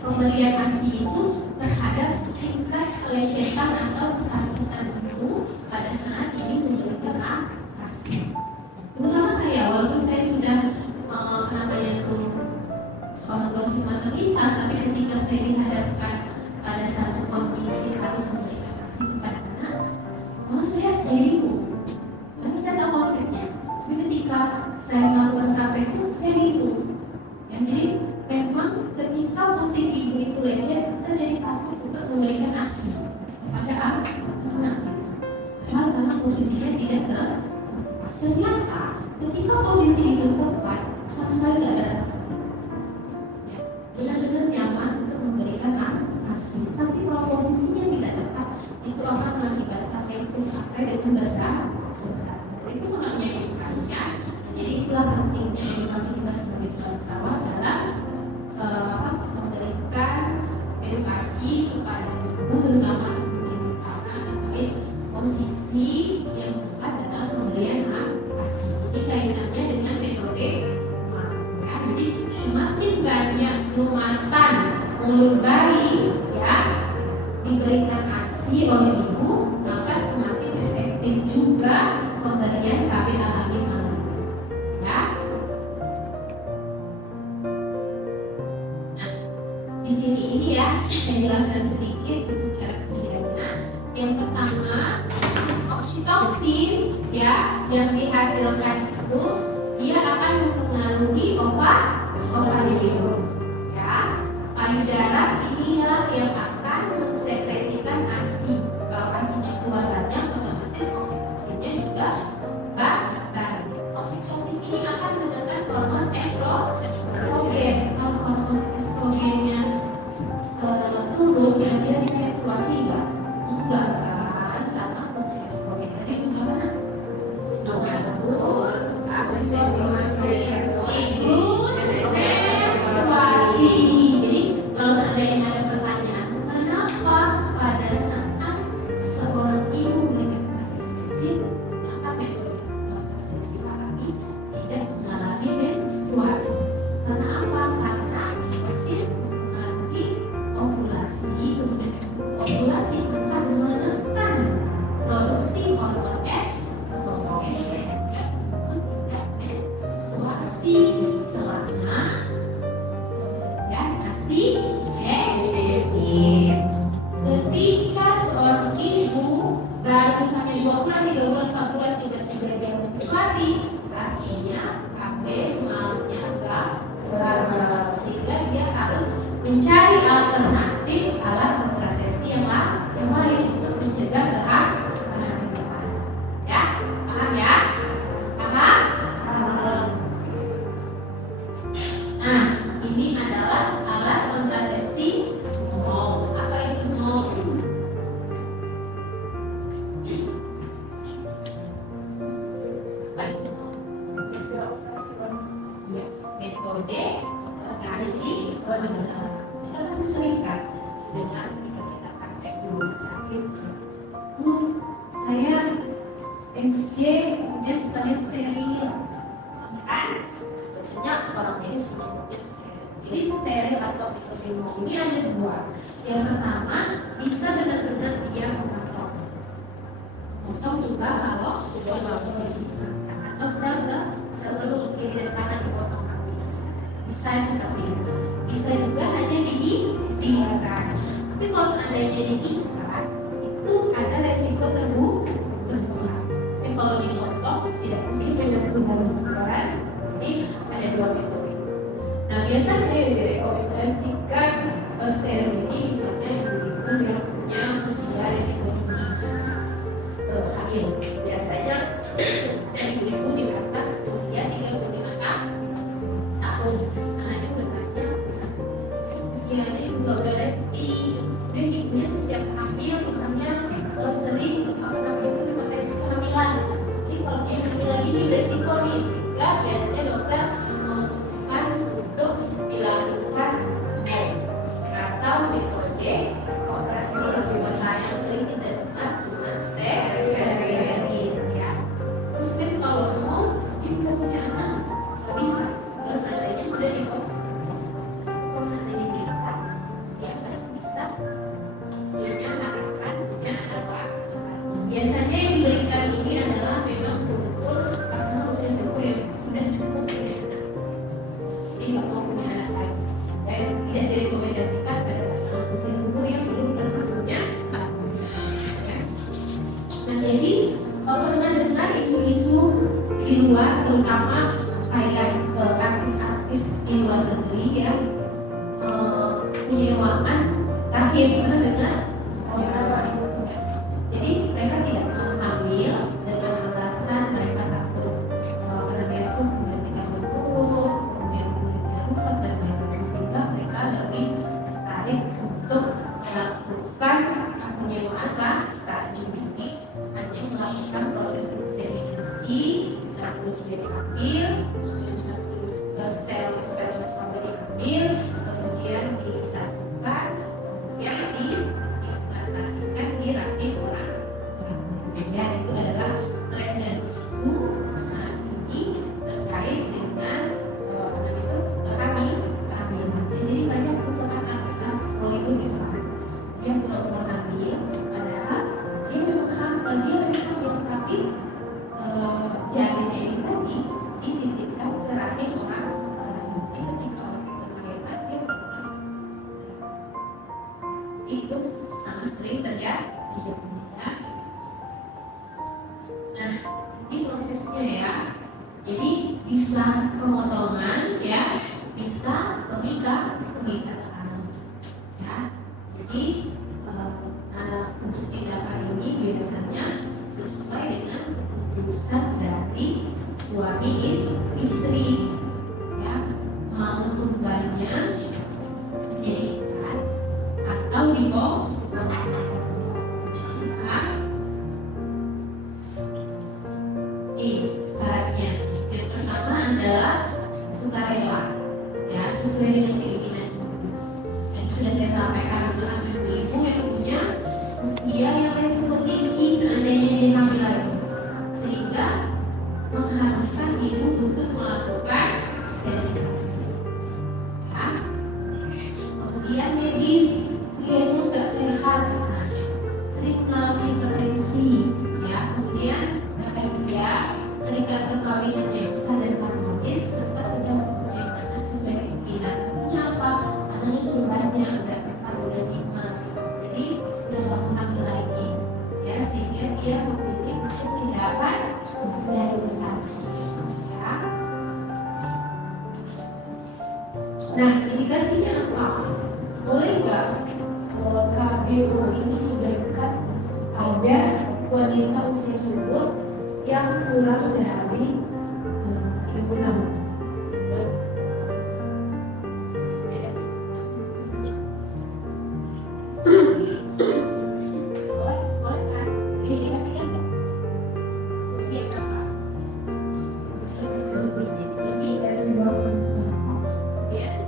pemberian ASI itu terhadap tingkat pelecehan atau kesakitan itu pada saat ini memberikan ASI. Terutama saya, walaupun saya sudah seorang dosen maternitas, tapi ketika saya dihadapkan pada satu kondisi harus memberikan ASI kepada anak, saya jadi bingung. Karena saya tahu konsepnya, tapi ketika saya melakukan praktek itu saya bingung. Ya, jadi memang ketika puting ibu itu lecet, kita jadi takut untuk memberikan ASI kepada anak. Padahal karena posisinya tidak tepat. Ternyata ketika posisi itu tepat, sama sekali tidak ada rasa sakit. Ya, benar-benar nyaman untuk memberikan ASI. Tapi kalau posisinya tidak tepat, itu akan mengakibatkan itu sampai dengan berat. Itu sangat menyakitkan, ya. Jadi itulah pentingnya edukasi kita sebagai seorang perawat dalam memberikan edukasi kepada ibu, terutama ibu karena terkait posisi yang tepat dalam pemberian ASI. Ini kaitannya dengan metode ya. Jadi semakin banyak lumatan mulut bayi ya diberikan ASI oleh ibu, maka semakin efektif juga pemberian KB alami malam. Ya. Nah, di sini ini ya saya jelaskan sedikit untuk cara kerjanya. Yang pertama, oksitosin ya yang dihasilkan itu dia akan mempengaruhi ovarinium ya. Payudara inilah yang akan mensekresikan ASI. Kalau ASInya keluar banyak, otomatis oksitosinnya juga banyak. Oksitosin ini akan menekan hormon estrogen. Kalau hormon estrogennya turun, kira-kira menstruasi enggak kan? Karena fungsi estrogen tadi juga mana? Mengatur siklus menstruasi. Jadi kalau seandainya ada pertanyaan, kenapa pada saat seorang ibu memberikan kontrasepsi, maka metode kontrasepsi alami tidak mengalami menstruasi? Karena apa? Karena kontrasepsi mempengaruhi ovulasi, kemudian ovulasi akan menekan produksi hormon estrogen sehingga itu tidak menstruasi selama ya ASI eksklusif. Ketika seorang ibu baru misalnya 2 bulan, 3 bulan, 4 bulan tiba-tiba dia menstruasi, artinya KB malamnya agak berat, sehingga dia harus mencari alternatif alat kontrasepsi yang lain untuk mencegah kehamilan. Ya, paham ya? Paham? Nah, ini adalah alat kontrasepsi MOL. Apa itu MOL? Apa itu MOL? Ya, metode operasi konvensional. Kita pasti sering kan dengan kita praktek di rumah sakit. Saya NCJ kemudian sekalian steril, kan? Biasanya orang medis menyebutnya steril. Jadi steril atau fitobiolog ini ada 2. Yang pertama bisa benar-benar dia memotong. Memotong juga kalau sudah atau sel telur kiri dan kanan dipotong habis. Bisa seperti itu. Bisa juga hanya diikat. Tapi kalau seandainya diikat, itu ada resiko terbunuh. Tapi kalau dipotong tidak mungkin benar-benar. Jadi ada 2 metode. Nah, biasanya direkomendasikan steril ini misalnya ibu-ibu yang punya usia risiko tinggi hamil. Biasanya ibu-ibu di atas usia 35 tahun. Anaknya udah banyak, misalnya usianya juga udah resti. Dan ibunya sejak hamil misalnya sering hipertensi kehamilan. Jadi kalau dia hamil lagi ini beresiko nih, sehingga biasanya dokter memutuskan untuk luar, terutama kayak artis-artis di luar negeri yang menyewakan rahim dengan jadi mereka tidak mau hamil dengan alasan mereka takut karena dia itu ketika berturut kemudian kulitnya rusak dan lain-lain, sehingga mereka lebih tertarik untuk melakukan penyewaan rahim ini, hanya melakukan proses inseminasi, 100 diambil, 100 sel sperma diambil, kemudian disatukan, kemudian diimplantasikan di rahim orang. Ya, itu adalah tren dan isu saat ini terkait dengan kehamilan. Jadi banyak misalkan artis-artis Hollywood gitu kan, dia pura-pura hamil, padahal dia memang hamil, dia lagi hamil, tapi janinnya ini tadi dititipkan ke rahim orang lain. Ketika orang itu melahirkan, dia itu sangat sering terjadi ya. Nah, ini prosesnya ya. Jadi bisa pemotongan ya, bisa pernikahan ya. Jadi untuk tindakan ini biasanya sesuai dengan keputusan dari suami istri ya, mau tunggalnya dijadikan atau dibongkar. Syaratnya yang pertama adalah sukarela ya, sesuai dengan keinginan ibu. Dan sudah saya sampaikan, misalkan ibu yang punya usia yang resiko tinggi seandainya dia hamil lagi, sehingga mengharuskan ibu untuk melakukan sterilisasi ya. Kemudian medis, dia itu nggak sehat misalnya, sering mengalami hipertensi ya, kemudian dia terikat perkawinannya sah dan harmonis serta sudah mempunyai anak sesuai keinginan. Artinya apa? Anaknya sudah banyak, udah 4, udah 5, jadi udah gak hamil lagi ya, sehingga dia memilih untuk tindakan sterilisasi ya. Nah, indikasinya apa? Boleh nggak KBO ini diberikan pada wanita usia subur yang kurang dari 6 tahun? Boleh kan? Diindikasikan nggak? Usia berapa? Usia lebih dari 20 tahun. Ya.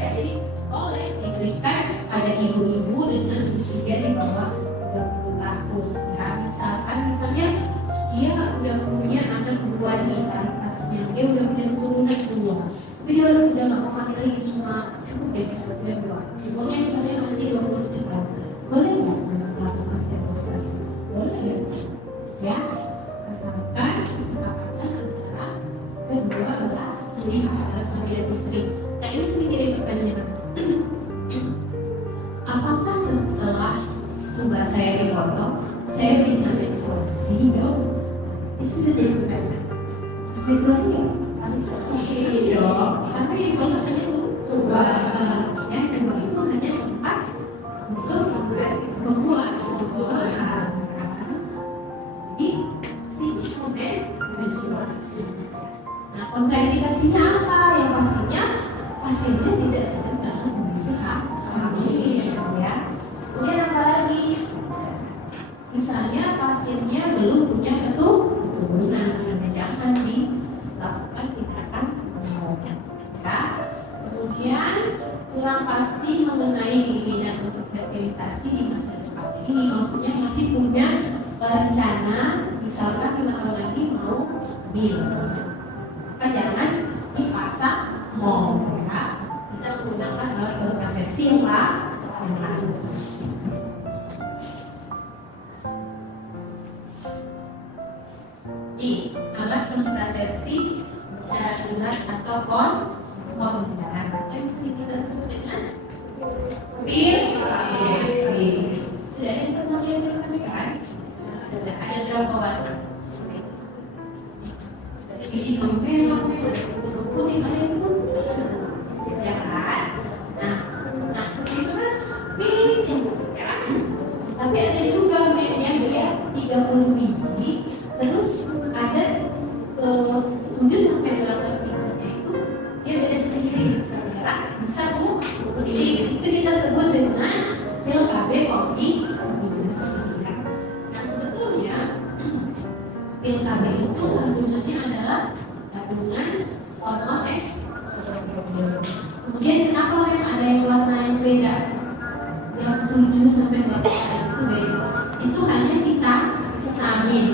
Jadi boleh diberikan pada ibu-ibu dengan usia di bawah 30 tahun ya. Misalnya dia udah punya anak dua nih, atasnya dia udah punya keturunan 2, tapi dia udah gak mau hamil lagi, cuma cukup deh dia 2, umurnya misalnya masih 23 tahun, boleh nggak melakukan sterilisasi? Boleh ya, asalkan kesepakatan antara kedua belah pihak antara suami dan istri. Nah, ini sedikit dari pertanyaan, apakah setelah tubuh saya dipotong saya bisa menstruasi dong? Itu sudah jadi pertanyaan. Menstruasi ya? Menstruasi dong. Tapi yang dipotong hanya tubuh ya, tubuh itu hanya tempat untuk membuat tubuhan. Jadi si instrumen menstruasi. Nah, kontraindikasinya apa? Yang pastinya pasiennya tidak sedang dalam kondisi hamil ya. Kemudian apa lagi? Misalnya pasiennya belum punya keturunan, misalnya jangan dilakukan tindakan pemotong ya. Kemudian kurang pasti mengenai keinginan untuk fertilitasi di masa depan ini, maksudnya masih punya rencana misalkan 5 tahun lagi mau hamil, maka jangan dipaksa mau ya, bisa menggunakan alat kontrasepsi yang lain. Di alat kontrasepsi darurat atau kondom yang sering kita sebut dengan pil. Sudah ada yang pernah lihat di kami kan? Sudah ada berapa warna? Ini sampai kuning ada yang putih semua, ya kan? Nah seperti itu kan basic, ya kan? Tapi ada juga yang dia 30 biji, terus ada 7 sampai 8 bijinya itu dia beda sendiri, bisa merah, bisa putih. Itu kita sebut dengan pil KB kombinasi. Nah sebetulnya pil KB itu kandungannya adalah kandungan hormon estrogen. Kemudian kenapa yang ada yang warna yang beda? Yang 7 sampai 8 itu beda. Itu hanya vitamin.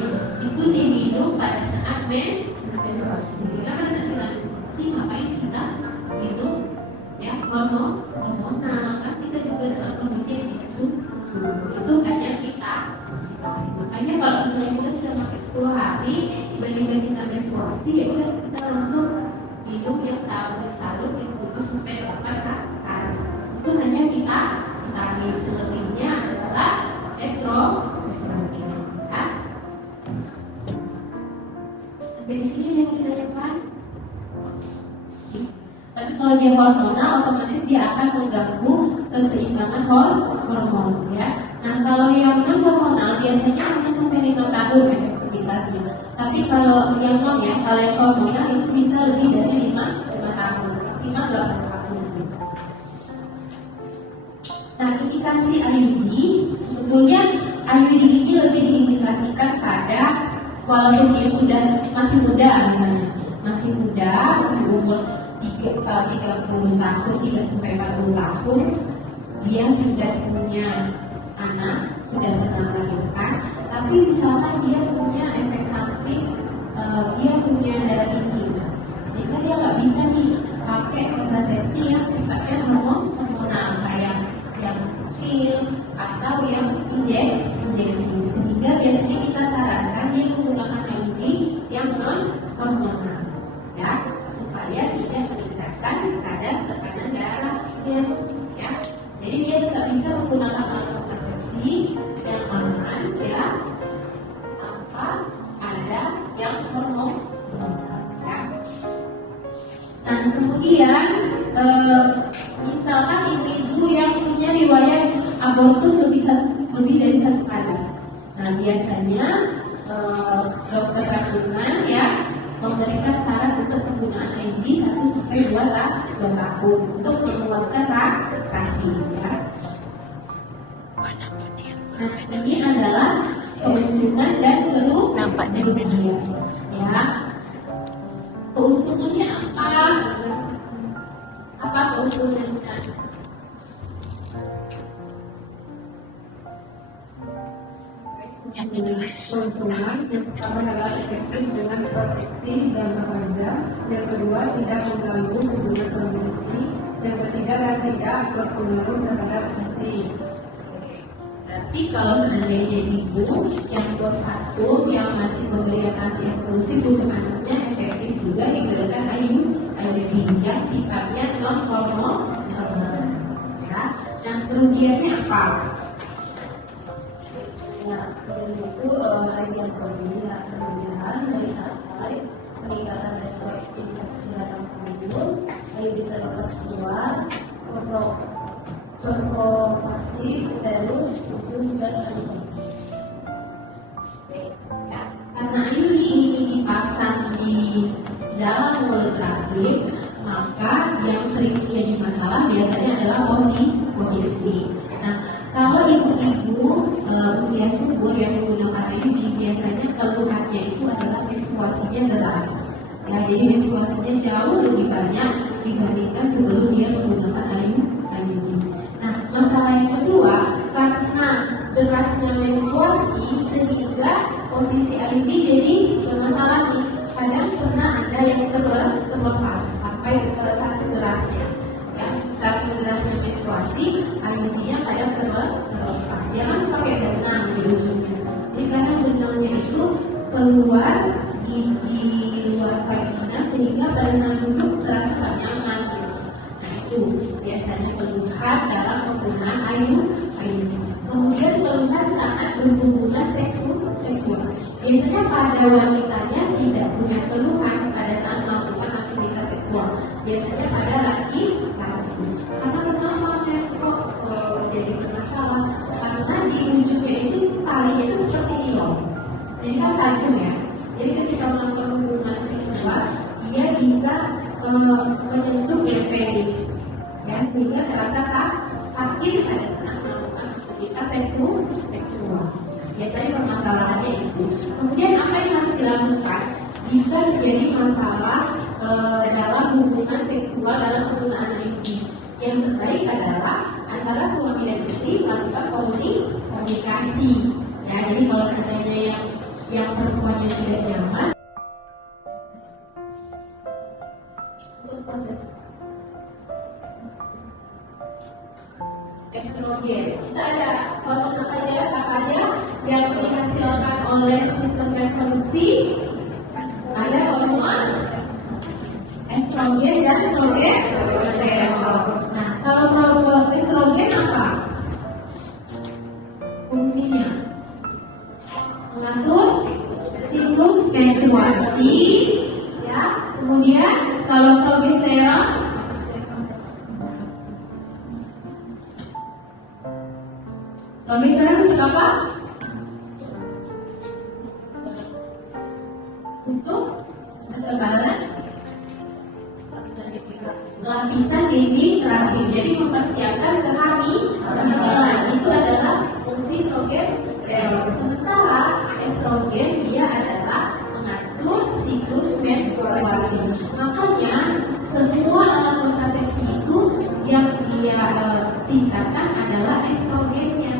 Itu diminum pada saat menstruasi. Karena pada saat kita menstruasi, ngapain kita minum ya hormonal? Kan kita juga dalam kondisi yang tidak subur. Itu hanya vitamin. Makanya kalau misalnya kita sudah pakai 10 hari dibandingkan kita menstruasi, ya udah kita langsung minum yang tablet salur yang 7 sampai 8 hari. Itu hanya vitamin. Selebihnya adalah estrogen. Ya. Sampai di sini yang ditanyakan. Tapi kalau dia hormonal, otomatis dia akan mengganggu keseimbangan hormon, ya. Nah kalau yang non hormonal biasanya hanya sampai 5 tahun efektivitasnya. Tapi kalau yang non ya, kalau yang hormonal itu bisa lebih dari 5 tahun, maksimal 8 tahun. Nah indikasi IUD, sebetulnya IUD ini lebih diindikasikan pada walaupun dia sudah masih muda misalnya, masih umur 30 tahun, 3 sampai 40 tahun, dia sudah punya anak, sudah pernah melahirkan, tapi misalnya dia punya efek samping, dia punya darah tinggi, sehingga dia nggak bisa nih pakai kontrasepsi yang sifatnya hormonal kayak yang pil atau yang injeksi, sehingga biasanya kita sarankan dia menggunakan IUD yang non hormonal, ya, supaya tidak meningkatkan kadar tekanan darahnya, ya. Jadi dia tetap bisa menggunakan alat kontrasepsi yang aman, ya, tanpa ada yang hormonal, ya. Nah kemudian misalkan ibu-ibu yang punya riwayat abortus lebih dari 1 kali. Nah biasanya dokter kandungan ya memberikan saran untuk penggunaan IUD 1 sampai 2 tahun untuk mengeluarkan rahim, ya. Nah ini adalah keuntungan dan kerugian, ya. Keuntungannya apa keuntungannya? Keuntungan yang pertama adalah efektif dengan proteksi jangka panjang, yang kedua tidak mengganggu hubungan suami, yang ketiga dan tidak berpengaruh terhadap istri. Berarti kalau seandainya ibu yang plus 1 yang masih memberikan ASI eksklusif untuk anaknya, efektif juga diberikan IUD yang sifatnya non hormonal, ya. Nah kerugiannya apa? Ya, dan itu hadiah pemilihan dari sampai peningkatan resiko infeksi dalam tubuh, IUD terlepas keluar, performasi terus khusus dan anti. Ya, karena IUD ini dipasang di dalam mulut rahim, maka yang sering menjadi masalah biasanya adalah posisi. Nah, kalau ibu-ibu usia subur yang menggunakan IUD biasanya keluhannya itu adalah menstruasinya deras. Ya, jadi menstruasinya jauh lebih banyak dibandingkan sebelum dia menggunakan IUD. Nah, masalah yang kedua, karena derasnya menstruasi sehingga posisi IUD jadi bermasalah nih. Kadang pernah ada yang terlepas sampai saking derasnya, ya, saking derasnya menstruasi, IUD-nya kadang terlepas. Jangan pakai benang di ujungnya. Jadi karena benangnya itu keluar di luar vagina sehingga pada saat duduk terasa tak nyaman. Nah itu biasanya keluhan dalam penggunaan IUD. Kemudian keluhan saat berhubungan seksual. Biasanya pada wanitanya tidak punya keluhan, biasanya pada laki-laki. Karena kenapa kok jadi bermasalah? Karena di ujungnya itu talinya itu seperti ini loh. Ini kan tajam ya. Jadi ketika melakukan hubungan seksual, dia bisa menyentuh penis, ya, sehingga terasa sakit pada saat melakukan aktivitas seksual. Biasanya permasalahannya itu. Kemudian apa yang harus dilakukan jika terjadi masalah dalam hubungan seksual dalam penggunaan IUD? Yang terbaik adalah antara suami dan istri melakukan komunikasi. Ya, jadi kalau seandainya yang perempuannya tidak nyaman untuk proses estrogen, kita ada hormon katanya yang dihasilkan oleh sistem reproduksi, ada hormon estrogen dan progesteron. Nah, kalau estrogen apa fungsinya? Mengatur siklus menstruasi, ya. Kemudian kalau progesteron untuk apa? Untuk kekebalan lapisan dinding rahim. Jadi mempersiapkan kehamilan. Itu adalah fungsi progesteron. Sementara estrogen dia adalah mengatur siklus menstruasi. Makanya semua alat kontrasepsi itu yang dia tingkatkan adalah estrogennya,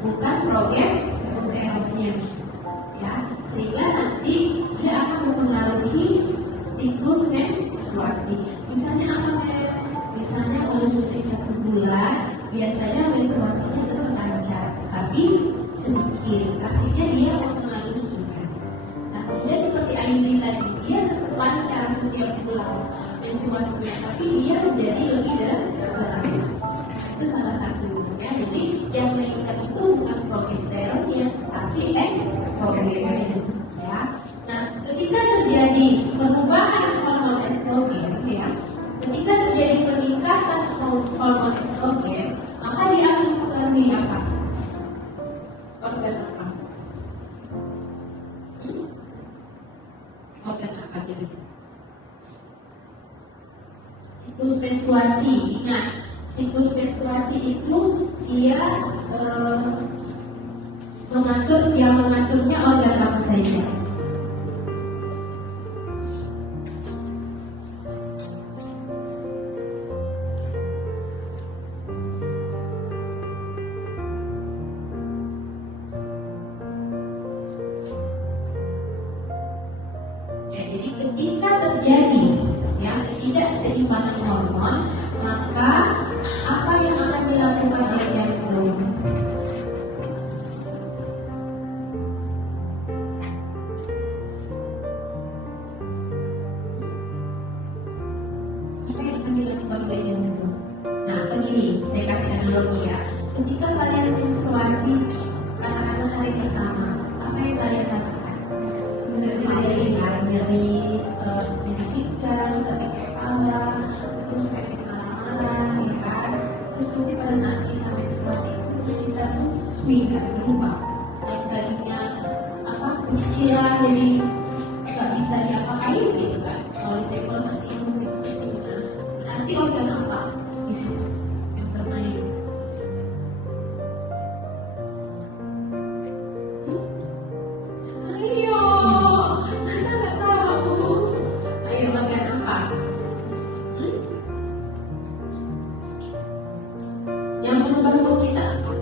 bukan progesteronnya. Ya, sehingga nanti dia akan mempengaruhi siklus menstruasi. Misalnya apa? Misalnya kalau sudah 1 bulan, biasanya menstruasinya tetap lancar, tapi sedikit. Artinya dia mempengaruhi. Artinya seperti IUD tadi, dia tetap lancar setiap bulan menstruasinya, tapi dia menjadi lebih deras. Itu salah satunya. Jadi yang meningkat itu bukan progesteronnya, tapi estrogen. Ya. Nah, ketika terjadi perubahan hormon estrogen, ya, ketika terjadi peningkatan hormon estrogen, maka dia akan mempengaruhi apa? Organ apa? Organ apa jadi? Siklus menstruasi. Nah, siklus menstruasi itu dia mengaturnya organ apa saja? Ya, jadi ketika terjadi ketidakseimbangan hormon, maka apa yang akan dilakukan oleh jantung? Apa yang akan dilakukan oleh jantung? Nah, begini, saya kasih analogi ya. Ketika kalian menstruasi katakanlah hari pertama, apa yang kalian rasakan? Nyeri, menyakitkan, sakit kepala, terus sakit marah-marah, ya kan? Terus pasti pada saat kita menstruasi itu kita swing kan, berubah. Yang tadinya kucilan jadi nggak bisa diapa-apain gitu kan? Kalau di sekol masih yang nanti organ apa di situ yang bermain? Ayo, masa nggak tahu? Ayo organ apa? Yang berubah buat kita apa?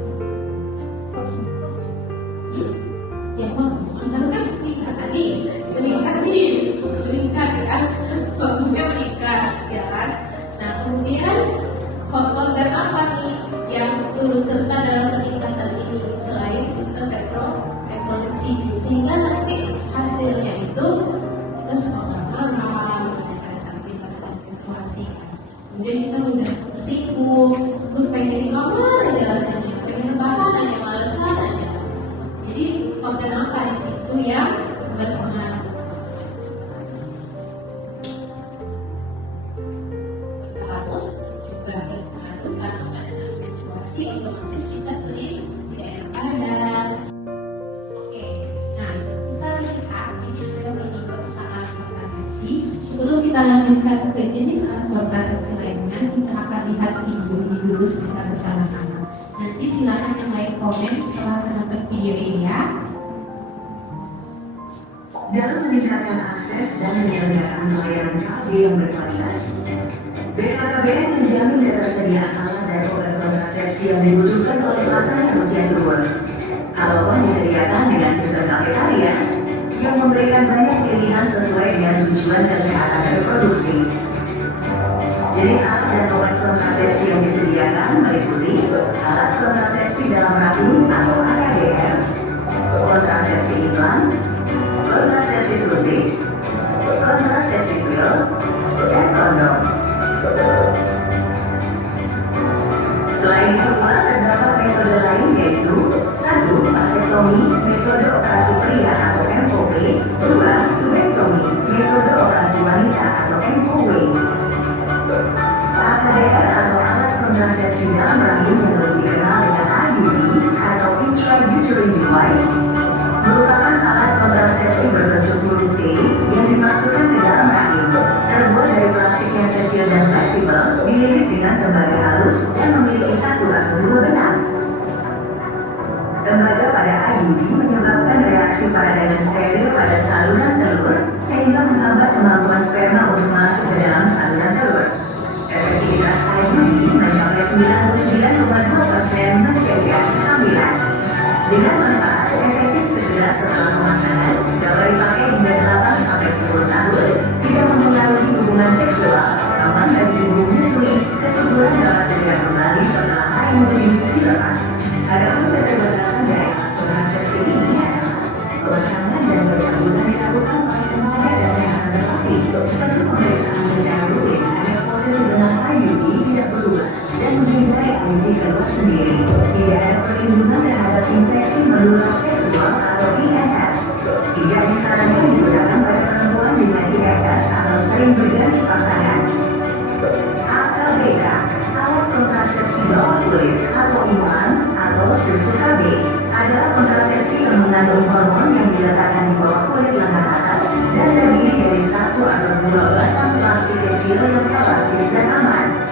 lanjut ke jenis alat kontrasepsi lainnya, kita akan lihat video ini dulu secara bersama-sama. Nanti silakan yang lain komen setelah menonton video ini ya. Dalam meningkatkan akses dan penyelenggaraan pelayanan KB yang berkualitas, BKKBN menjamin ketersediaan alat dan obat kontrasepsi yang dibutuhkan oleh pasangan usia subur. Alopon disediakan dengan sistem kafetaria yang memberikan banyak pilihan sesuai dengan tujuan kesehatan reproduksi. Jenis alat dan obat kontrasepsi yang disediakan meliputi alat kontrasepsi dalam rahim atau AKDR, kontrasepsi implan, kontrasepsi suntik, kontrasepsi pil, dan kondom. Selain itu pula terdapat metode lain yaitu 1. Vasektomi, metode operasi pria atau MOP, 2. Tubektomi, metode operasi wanita atau MOW. AKDR atau alat kontrasepsi dalam rahim yang lebih dikenal dengan IUD atau intrauterine device merupakan alat kontrasepsi berbentuk huruf T yang dimasukkan ke dalam rahim, terbuat dari plastik yang kecil dan fleksibel, dililit dengan tembaga halus dan memiliki 1 atau 2 benang. Tembaga pada IUD menyebabkan reaksi peradangan steril pada saluran telur sehingga menghambat kemampuan sperma untuk masuk ke dalam saluran telur. Efektivitas IUD mencapai 99,2% mencegah kehamilan. Dengan manfaat efektif segera setelah pemasangan, dapat dipakai hingga 8-10 tahun, tidak mempengaruhi hubungan seksual, aman bagi ibu menyusui, kesuburan dapat segera kembali setelah IUD dilepas. Adapun keterbatasan dari alat kontrasepsi ini adalah pemasangan dan pencabutan dilakukan oleh tenaga kesehatan terlatih. Perlu pemeriksaan secara rutin agar posisi benang IUD tidak berubah dan menghindari IUD keluar sendiri. Tidak ada perlindungan terhadap infeksi menular seksual atau IMS. Tidak disarankan digunakan pada perempuan dengan IMS atau sering berganti pasangan. AKBK, alat kontrasepsi bawah kulit atau implan atau susu KB, adalah kontrasepsi yang mengandung hormon yang diletakkan di bawah kulit lengan atas dan terdiri dari 1 atau 2 batang plastik kecil yang elastis dan aman.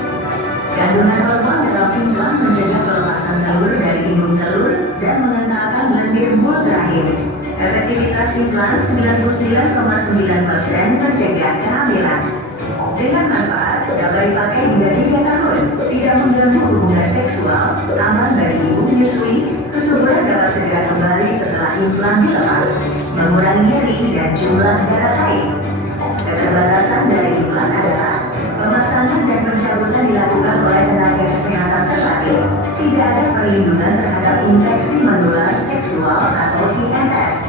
Kandungan hormon dalam implan mencegah pelepasan telur dari indung telur dan mengentalkan lendir mulut rahim. Efektivitas implan 99,9% mencegah kehamilan. Dengan manfaat, dapat dipakai hingga 3 tahun, tidak mengganggu hubungan seksual, aman bagi ibu menyusui, kesuburan dapat segera kembali setelah implan dilepas, mengurangi nyeri dan jumlah darah haid. Keterbatasan dari implan adalah pemasangan dan pencabutan dilakukan oleh tenaga kesehatan terlatih. Tidak ada perlindungan terhadap infeksi menular seksual atau IMS.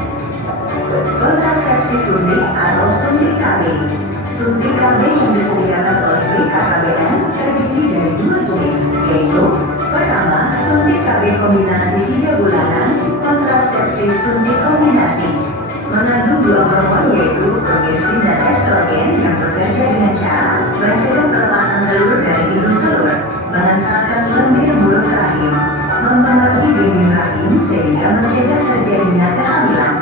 Kontrasepsi suntik atau suntik KB. Suntik KB yang disediakan oleh BKKBN terdiri dari 2 jenis, yaitu pertama, suntik KB kombinasi 3 bulanan, kontrasepsi suntik kombinasi. Mengandung 2 hormon yaitu progestin dan estrogen yang bekerja dengan cara mencegah pelepasan telur dari indung telur, mengentalkan lendir mulut rahim, mempengaruhi dinding rahim sehingga mencegah terjadinya kehamilan.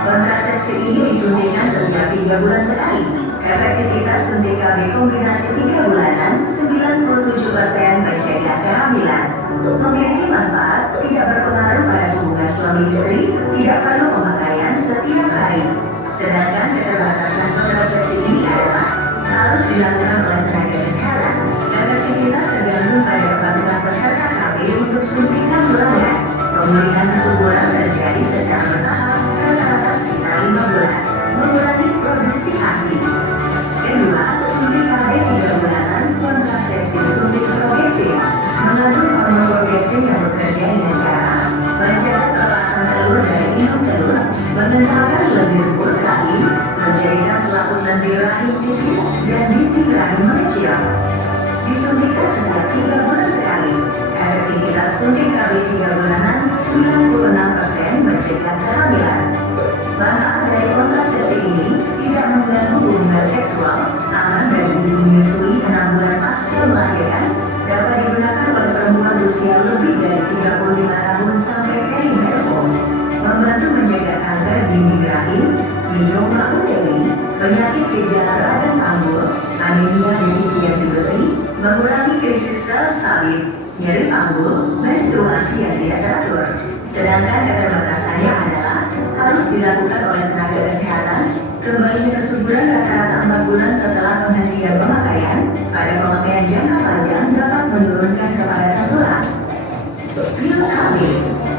Kontrasepsi ini disuntikkan setiap 3 bulan sekali. Efektivitas suntik KB kombinasi 3 bulanan 97% mencegah kehamilan. Memiliki manfaat, tidak berpengaruh pada hubungan suami istri, tidak perlu pemakaian setiap hari. Sedangkan keterbatasan kontrasepsi ini adalah harus dilakukan oleh tenaga kesehatan. Efektivitas tergantung pada kepatuhan peserta KB untuk suntikan bulanan. Pemulihan kesuburan terjadi secara bertahap, rata-rata sekitar 5 bulan, mengurangi produksi ASI. Kedua, suntik KB 3 bulanan kontrasepsi suntik progestin. Mengandung hormon progestin yang bekerja dengan cara mencegah pelepasan telur dari indung telur, mengentalkan lendir mulut rahim, menjadikan selaput lendir rahim tipis dan dinding rahim mengecil. Disuntikkan setiap 3 bulan sekali. Efektivitas suntik KB 3 bulanan 96% mencegah kehamilan. Manfaat dari kontrasepsi ini tidak mengganggu hubungan seksual, aman bagi ibu menyusui 6 bulan pasca melahirkan, dapat digunakan oleh perempuan usia lebih dari 35 tahun sampai perimenopause, membantu mencegah kanker dinding rahim, mioma uterine, penyakit gejala radang ambul, krisis sel salib, nyeri panggul, menstruasi yang tidak teratur. Sedangkan keterbatasannya adalah harus dilakukan oleh tenaga kesehatan kembalinya kesuburan rata-rata 4 bulan setelah penghentian pemakaian. Pada pemakaian jangka panjang dapat menurunkan kepadatan tulang. Pil KB.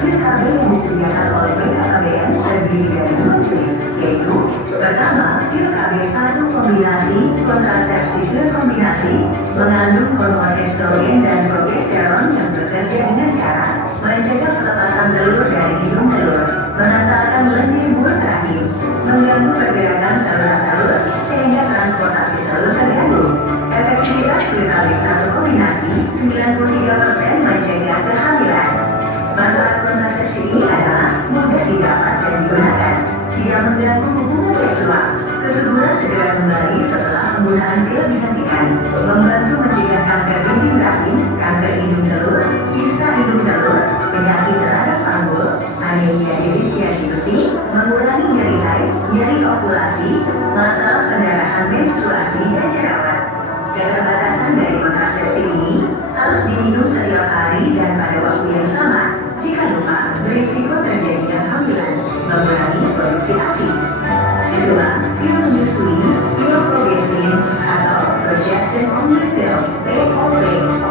Pil KB yang disediakan oleh BKKBN terdiri dari 2 jenis, yaitu pertama, pil KB 1 kombinasi kontrasepsi. Pil kombinasi mengandung hormon estrogen dan progesteron yang bekerja dengan cara mencegah pelepasan telur dari hidung telur, mengantarkan lendir bulan rahim, mengganggu pergerakan saluran telur sehingga transportasi telur terganggu. Efektivitas pil KB 1 kombinasi 93% mencegah kehamilan. Manfaat kontrasepsi ini adalah mudah didapat dan digunakan, tidak mengganggu hubungan seksual, kesuburan segera kembali setelah penggunaan pil dihentikan, membantu mencegah kanker dinding rahim, kanker hidung telur, kista hidung telur, penyakit terhadap panggul, anemia defisiensi besi, mengurangi nyeri haid, nyeri ovulasi, masalah pendarahan menstruasi dan jerawat. Keterbatasan dari kontrasepsi ini harus diminum setiap hari dan pada waktu yang sama. Jika lupa, berisiko terjadinya kehamilan, mengurangi produksi ASI. Kedua, pil menyusui, pil progestin atau progestin only pill (POP)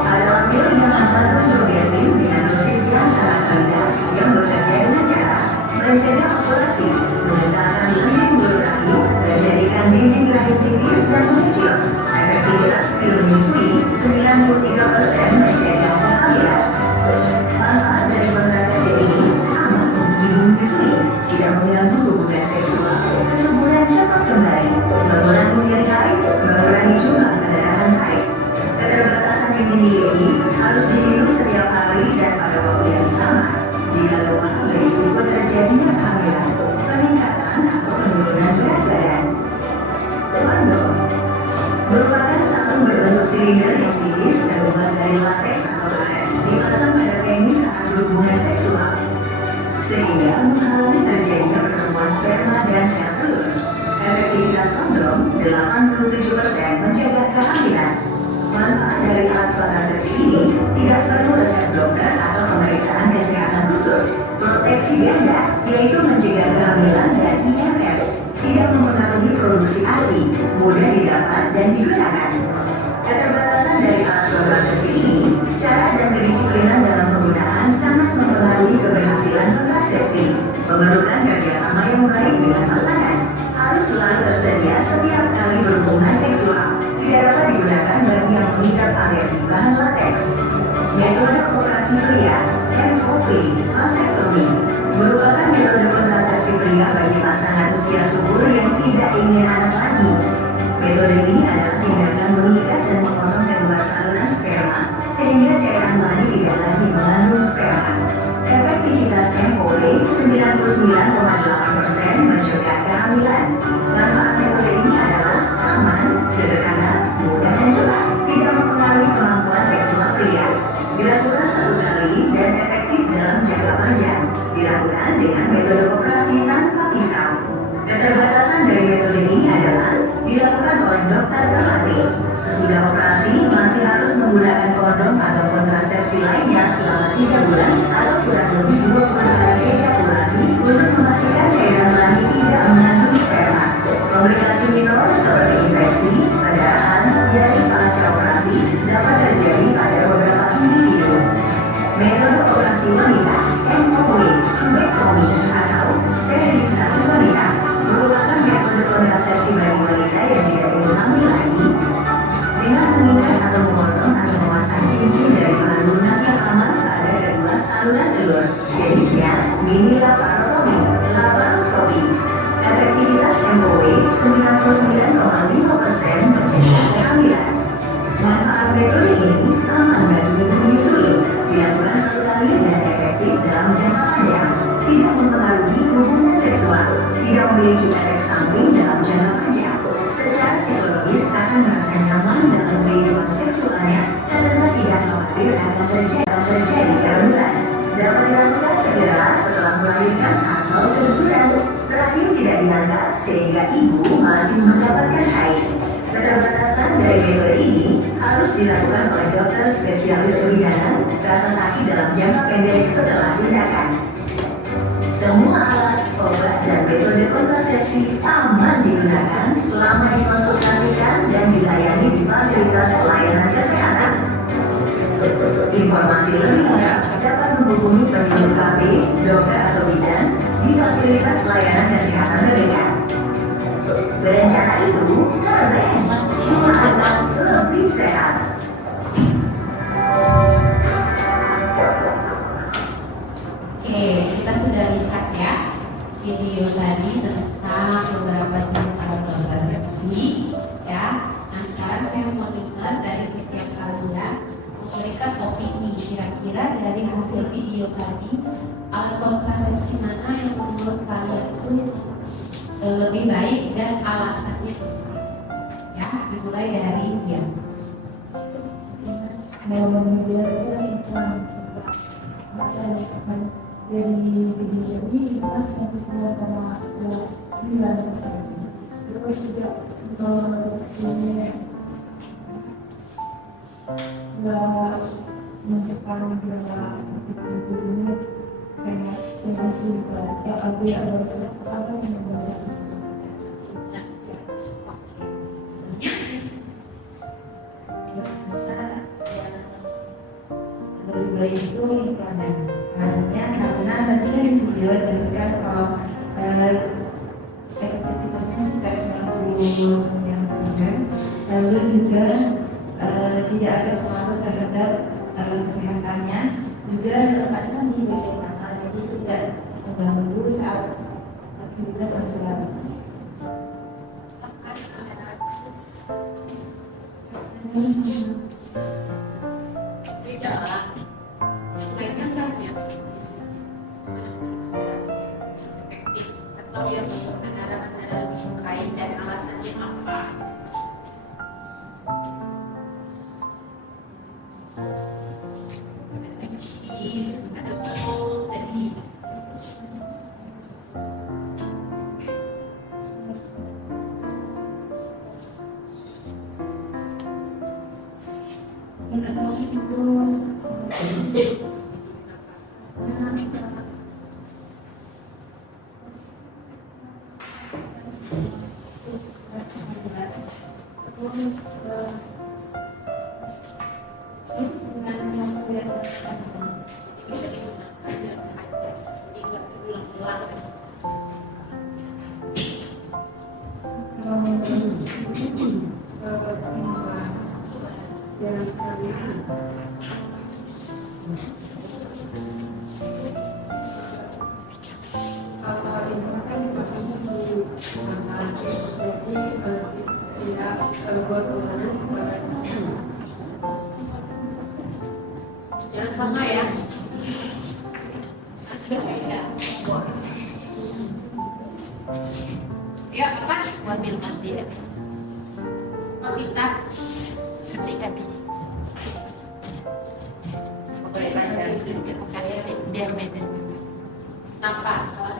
adalah pil yang mengandung progestin dengan dosis yang sangat rendah yang bekerja dengan cara mencegah ovulasi, mengendalikan dinding mulut rahim, menjadikan dinding rahim tipis dan mengecil. Efektivitas pil menyusui 93% mencegah kehamilan. Manfaat dari kontrasepsi ini aman untuk ibu menyusui, tidak mengganggu hubungan seksual, kesuburan cepat kembali, mengurangi nyeri haid, mengurangi jumlah pendarahan haid. Keterbatasan yang dimiliki harus diminum setiap hari dan pada waktu yang sama. Jika lupa, berisiko terjadinya kehamilan, peningkatan atau penurunan berat badan. Kondom merupakan sarung berbentuk silinder yang tipis terbuat dari lateks atau karet, dipasang pada penis saat berhubungan seksual, sehingga menghalangi terjadinya pertemuan sperma dan sel telur. Efektivitas kondom 87% mencegah kehamilan. Manfaat dari alat kontrasepsi ini tidak perlu resep dokter atau pemeriksaan kesehatan khusus. Proteksi ganda, yaitu mencegah kehamilan dan IMS, tidak mempengaruhi produksi ASI, mudah didapat dan digunakan. Keterbatasan dari alat kontrasepsi ini, cara dan kedisiplinan dalam penggunaan sangat mempengaruhi keberhasilan kontrasepsi. Memerlukan kerjasama yang baik dengan pasangan, harus selalu tersedia setiap kali berhubungan seksual. Tidak dapat digunakan bagi yang mengikat alergi bahan lateks. Metode operasi pria (MOP) vasektomi merupakan metode kontrasepsi pria bagi pasangan usia subur yang tidak ingin anak lagi. Metode ini adalah tindakan mengikat dan memotong kedua saluran sperma sehingga cairan mani tidak lagi mengandung sperma. Efektivitas MOP 99,8% mencegah kehamilan. Manfaat metode ini adalah aman, sederhana, mudah dan cepat, tidak mempengaruhi kemampuan seksual pria. Dilakukan 1 kali dan efektif dalam jangka panjang. Dilakukan dengan metode operasi tanpa pisau. Keterbatasan dari metode ini adalah dilakukan oleh dokter terlatih. Sesudah operasi masih harus menggunakan kondom atau kontrasepsi lainnya selama 3 bulan atau kurang lebih 20 kali ejakulasi untuk memastikan cairan mani tidak mengandung sperma. Komplikasi minor seperti infeksi, pendarahan, nyeri pasca operasi dapat terjadi pada beberapa individu. Metode operasi wanita (MOW) tubektomi atau sterilisasi wanita merupakan metode kontrasepsi bagi wanita yang tidak ingin hamil lagi dengan mengikat atau memotong atau memasang cincin dari bahan lunak yang aman pada kedua saluran telur. Jenisnya mini laparotomi, laparoskopi. Efektivitas MOW 99,5% mencegah kehamilan. Manfaat metode ini aman bagi ibu menyusui, dilakukan 1 kali dan efektif dalam jangka panjang, tidak mempengaruhi hubungan seksual, tidak memiliki efek samping dalam jangka panjang. Secara psikologis akan merasa nyaman dalam kehidupan seksualnya karena tidak khawatir akan terjadi kehamilan. Dapat dilakukan segera setelah melahirkan atau keguguran. Terakhir tidak diangkat sehingga ibu masih mendapatkan haid. Keterbatasan dari metode ini harus dilakukan oleh dokter spesialis kebidanan rasa sakit dalam jangka pendek setelah tindakan. Semua alat, obat, dan metode kontrasepsi aman digunakan selama dikonsultasikan dan dilayani di fasilitas pelayanan kesehatan. Informasi lebih lengkap dapat menghubungi penyuluh KB, dokter atau bidan di fasilitas pelayanan kesehatan terdekat. Berencana itu keren, anak lebih sehat. Oke, kita sudah lihat ya video tadi tentang beberapa jenis alat kontrasepsi ya. Nah sekarang saya mau dengar dari setiap kalian memberikan opini kira-kira dari hasil video tadi alat kontrasepsi mana yang menurut kalian itu lebih baik dan alasannya ya. Dimulai dari dia. Kalau media itu iklan baca misalkan dari video ini pas 99,9%. Terus juga ini nggak menciptakan gerak itu ini kayak informasi kayak ada apa yang membaca. Lebih baik itu iklanan. Alasannya karena tadi kan di video diberikan kalau efektivitasnya sekitar 99%, lalu juga tidak ada pengaruh terhadap kesehatannya, juga tempatnya di bagian tangan, jadi tidak mengganggu saat aktivitas sosial. Yang lainnya kan ya efektif atau yang anda lebih sukai dan alasannya apa? Ada tadi bisa digunakan dan ada jadi nggak berulang-ulang. Kalau ini kan dipasangnya di tangan, jadi tidak buat orang Jangan sama ya. Ya apa? Mobil mati ya. Mau kita Sedih habis. Dia medan. kenapa? Apa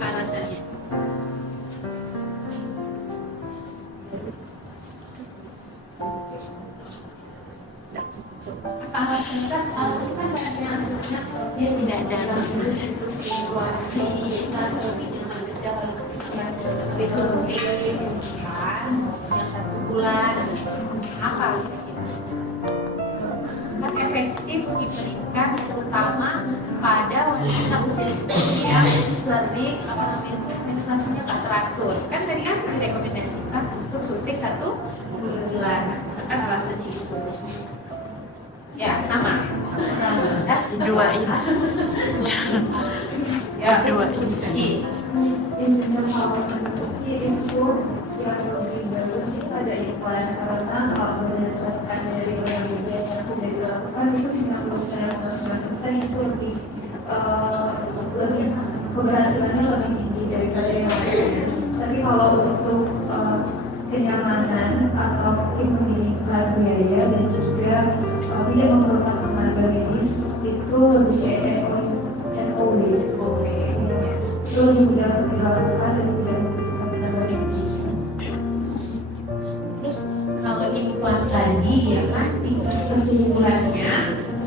alasannya? Alasannya kan dia tidak ada situasi lebih nyaman kerja kalau disuntik kan yang 1 bulan apa Kan efektif diberikan terutama pada wanita usia seperti yang sering menstruasinya nggak teratur. Kan tadi kan direkomendasikan untuk suntik 1 bulan. Misalkan alasannya itu. Ya sama. Dua ini. Ya Dua. Intinya kalau konsumsi itu yang lebih bagus sih pada iklan karena kalau berdasarkan dari penelitian yang sudah dilakukan itu 99,9% itu lebih keberhasilannya lebih tinggi daripada yang lain. Tapi kalau untuk kenyamanan atau mungkin memilihkan biaya dan juga tidak memerlukan tenaga medis itu lebih kayak FOW, itu lebih mudah untuk dilakukan dan tidak membutuhkan tenaga medis. Terus kalau implan tadi ya kan, kesimpulannya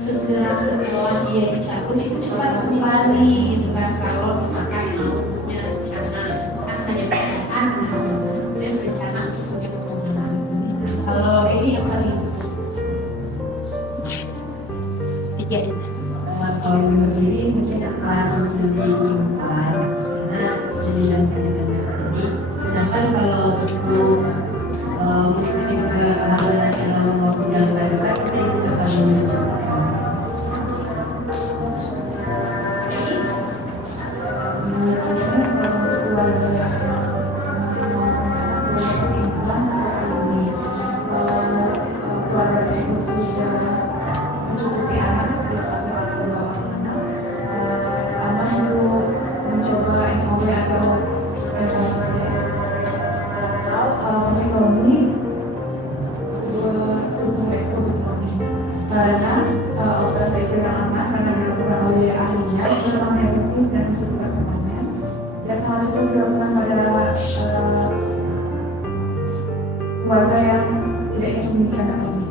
segera setelah dia dicabut itu cepat kembali gitu kan. Kalau misalkan mau punya rencana kan hanya pekerjaan misalnya dan rencana punya pembangunan. Kalau ini yang paling Tiga ini. Kalau berdiri mungkin akan menjadi implan karena sudah dijelaskan tadi. Sedangkan kalau untuk mengikuti ke kehamilan yang maupun yang darurat kita itu akan menyesuaikan. Menurut saya kalau untuk keluarga yang masih mau punya implan atau ini keluarga tersebut sudah mencukupi anak seperti 1 atau 2 orang anak, anak untuk mencoba FOW atau vasektomi untuk ekonomi karena operasi itu yang aman karena dilakukan oleh ahlinya memang efektif dan bersifat permanen dan salah satu dilakukan pada keluarga yang tidak ingin memiliki anak ini.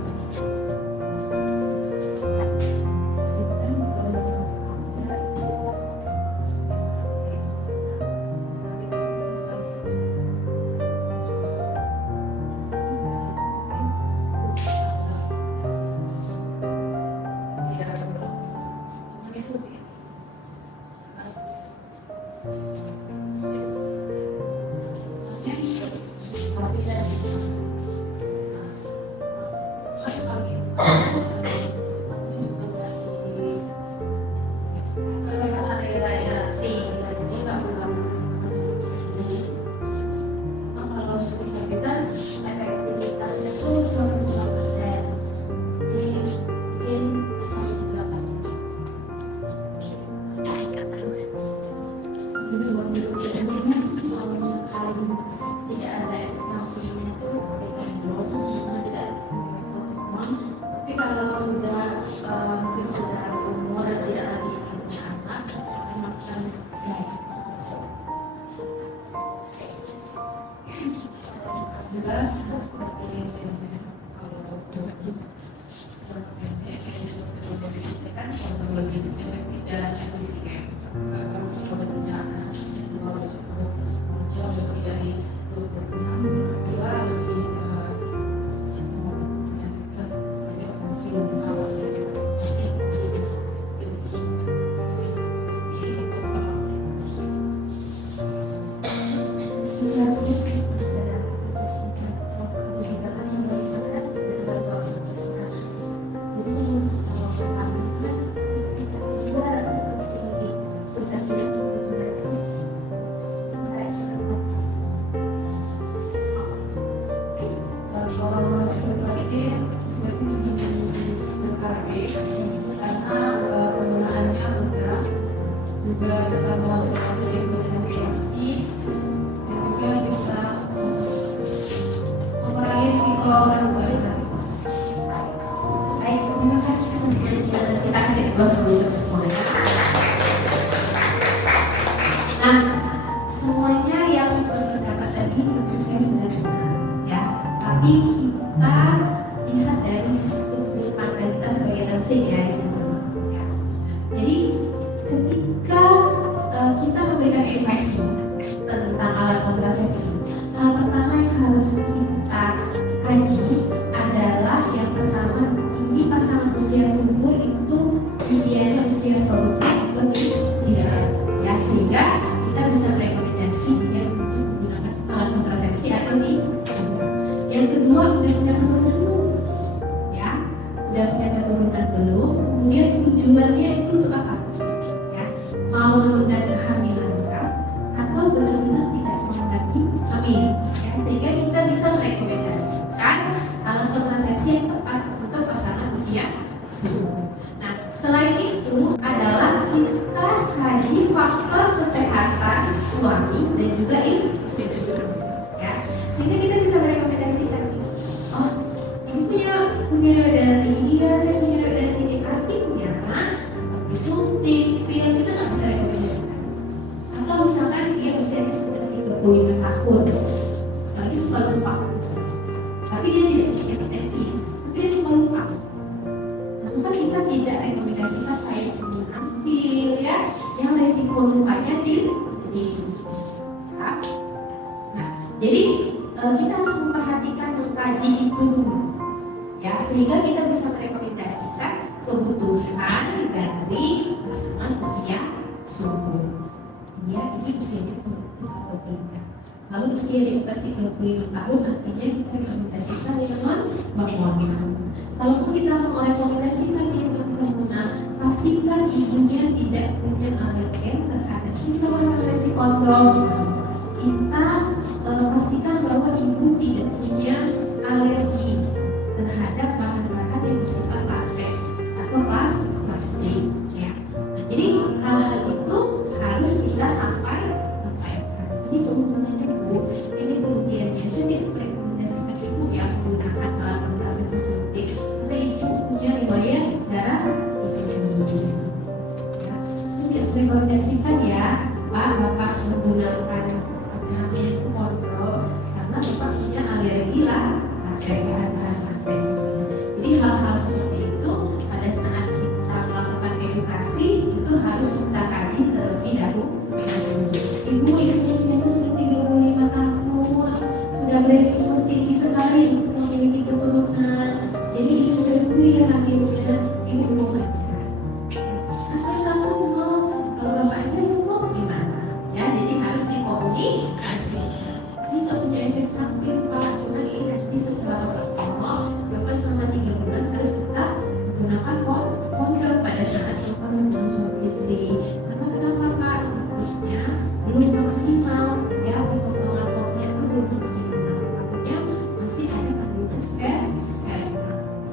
tapi kalau sudah mungkin sudah umur dan tidak lagi punya anak makan Jelas seperti yang saya bilang kalau kan untuk lebih efektif dan efisien. Kalau punya anak kalau semuanya lebih dari 26 juga lebih masih juga bisa mengantisipasi asosiasi dan juga bisa mengurangi risiko gangguan. baik, terima kasih semuanya. Kita kasih close dulu untuk semuanya. Nah, semuanya yang berpendapat tadi menurut saya sudah benar, ya. Tapi kita lihat dari sudut pandang kita sebagai nursing ya di sini. Ya. Jadi ketika kita memberikan edukasi tentang alat kontrasepsi, hal pertama yang harus kita kaji adalah yang pertama, ini pasangan usia subur itu usianya usia produktif atau tidak, ya, sehingga kita bisa merekomendasi dia untuk menggunakan alat kontrasepsi atau tidak. Yang kedua, udah punya keturunan belum, ya, udah punya keturunan belum, kemudian tujuannya itu untuk apa? Mau menunda kehamilan atau benar-benar tidak menghadapi hamil, ya, sehingga kita bisa merekomendasikan alat kontrasepsi yang tepat untuk pasangan usia subur. Nah, selain itu adalah kita kaji faktor kesehatan suami dan juga istri, ya, sehingga kita bisa merekomendasikan lupa. Tapi dia tidak punya potensi, dia suka lupa. Nah, maka kita tidak rekomendasikan kayak penggunaan pil ya, yang resiko lupanya tinggi. Ya. Nah, jadi kita harus memperhatikan mengkaji itu dulu, ya, sehingga kita bisa merekomendasikan kebutuhan dari pasangan usia subur. Ya, ini usianya produktif atau tidak. Kalau usia di atas 35 tahun, artinya kita rekomendasikan yang non-hormonal. Kalau kita merekomendasikan yang non-hormonal, pastikan ibunya tidak punya alergen terhadap resiko kondom. Kita pastikan bahwa ibu tidak punya alergi terhadap bahan-bahan yang bersifat latex atau plastik. Ya. Nah, jadi hal-hal itu harus kita sampaikan. Ini keuntungannya Bu, ini kerugiannya. Saya tidak merekomendasikan ibu yang menggunakan alat kontrasepsi suntik karena ibu punya riwayat darah tinggi. Ya. Saya tidak merekomendasikan ya Pak, Bapak menggunakan kontrol karena Bapak punya alergi lah bahan-bahan latex. Jadi hal-hal seperti itu pada saat kita melakukan edukasi itu harus kita kaji terlebih dahulu. Ibu usianya sudah 35 tahun, sudah beresiko tinggi sekali untuk memiliki keturunan. Jadi ibu dulu ya hamilnya, ibu mau aja. Asal kamu mau, kalau bapak aja mau gimana? Ya, jadi harus dikomunikasi. Ini nggak punya efek samping Pak, cuma ini nanti setelah bapak selama 3 bulan harus tetap menggunakan kondom pada saat bapak hubungan suami istri. Karena kenapa Pak? Ibunya belum maksimal, ya, potongan-potongannya itu belum maksimal. Takutnya masih ada kandungan sperma,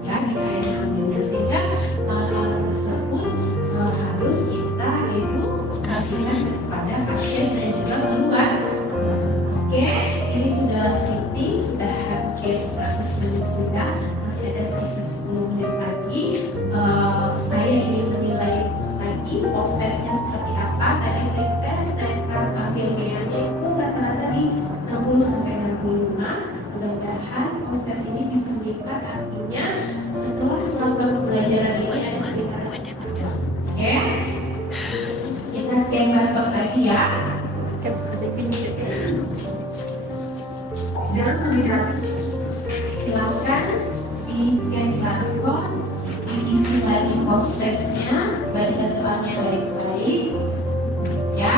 ya, di airnya hamilnya, sehingga hal tersebut harus kita edukasikan kepada pasien dan juga keluarga. Oke, ini sudah sitting, sudah hampir 100 menit sudah, masih ada sisa 10 menit lagi. Saya ingin menilai lagi post testnya seperti apa. Tadi blik tes dan kartu ilmiahnya itu rata-rata di 60-65. Mudah-mudahan post test ini bisa meningkat, artinya setelah melakukan pembelajaran ini dan oke, kita scan barcode lagi ya. Dan melihat, silakan di scan barcode, diisi lagi post testnya, baca soalnya baik-baik, ya.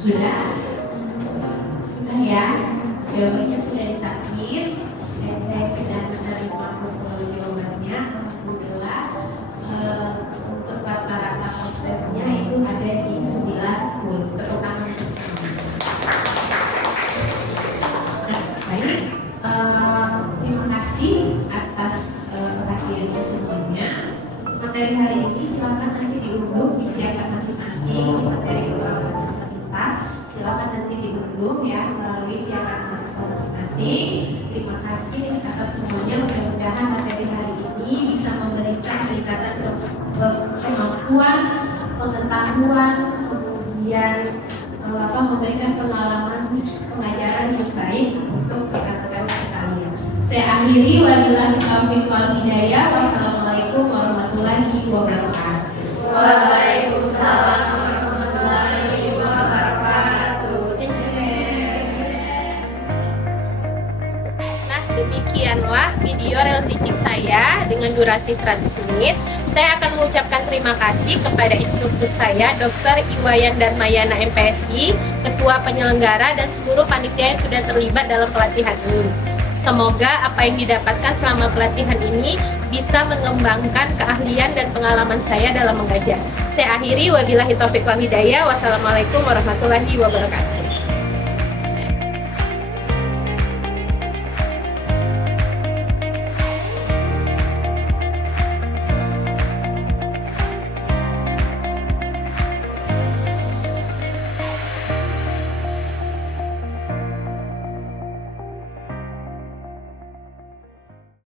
Sudah? Sudah ya? Jawabannya sudah disubmit dan saya sedang menerima jawabannya. Alhamdulillah, untuk rata-rata prosesnya itu ada di 90, terutama untuk seni. Nah, baik, terima kasih atas perhatiannya semuanya. Materi hari ini silakan nanti diunduh, disiapkan masing-masing materi lintas. Silakan nanti diunduh ya melalui siaran mahasiswa masing-masing. Terima kasih atas semuanya. Mudah-mudahan materi hari ini bisa memberikan peningkatan kemampuan, pengetahuan, kemudian memberikan pengalaman pengajaran yang baik untuk rekan-rekan sekalian. Saya akhiri, wabillahi taufiq wal hidayah. Wassalamualaikum warahmatullahi wabarakatuh. Waalaikumsalam warahmatullahi wabarakatuh. Nah, demikianlah video real teaching saya dengan durasi 100 menit. Saya akan mengucapkan terima kasih kepada instruktur saya, Dr. Iwayan Darmayana MPSI, Ketua Penyelenggara, dan seluruh panitia yang sudah terlibat dalam pelatihan ini. Semoga apa yang didapatkan selama pelatihan ini bisa mengembangkan keahlian dan pengalaman saya dalam mengajar. Saya akhiri, wabillahi taufiq wal hidayah. Wassalamualaikum warahmatullahi wabarakatuh.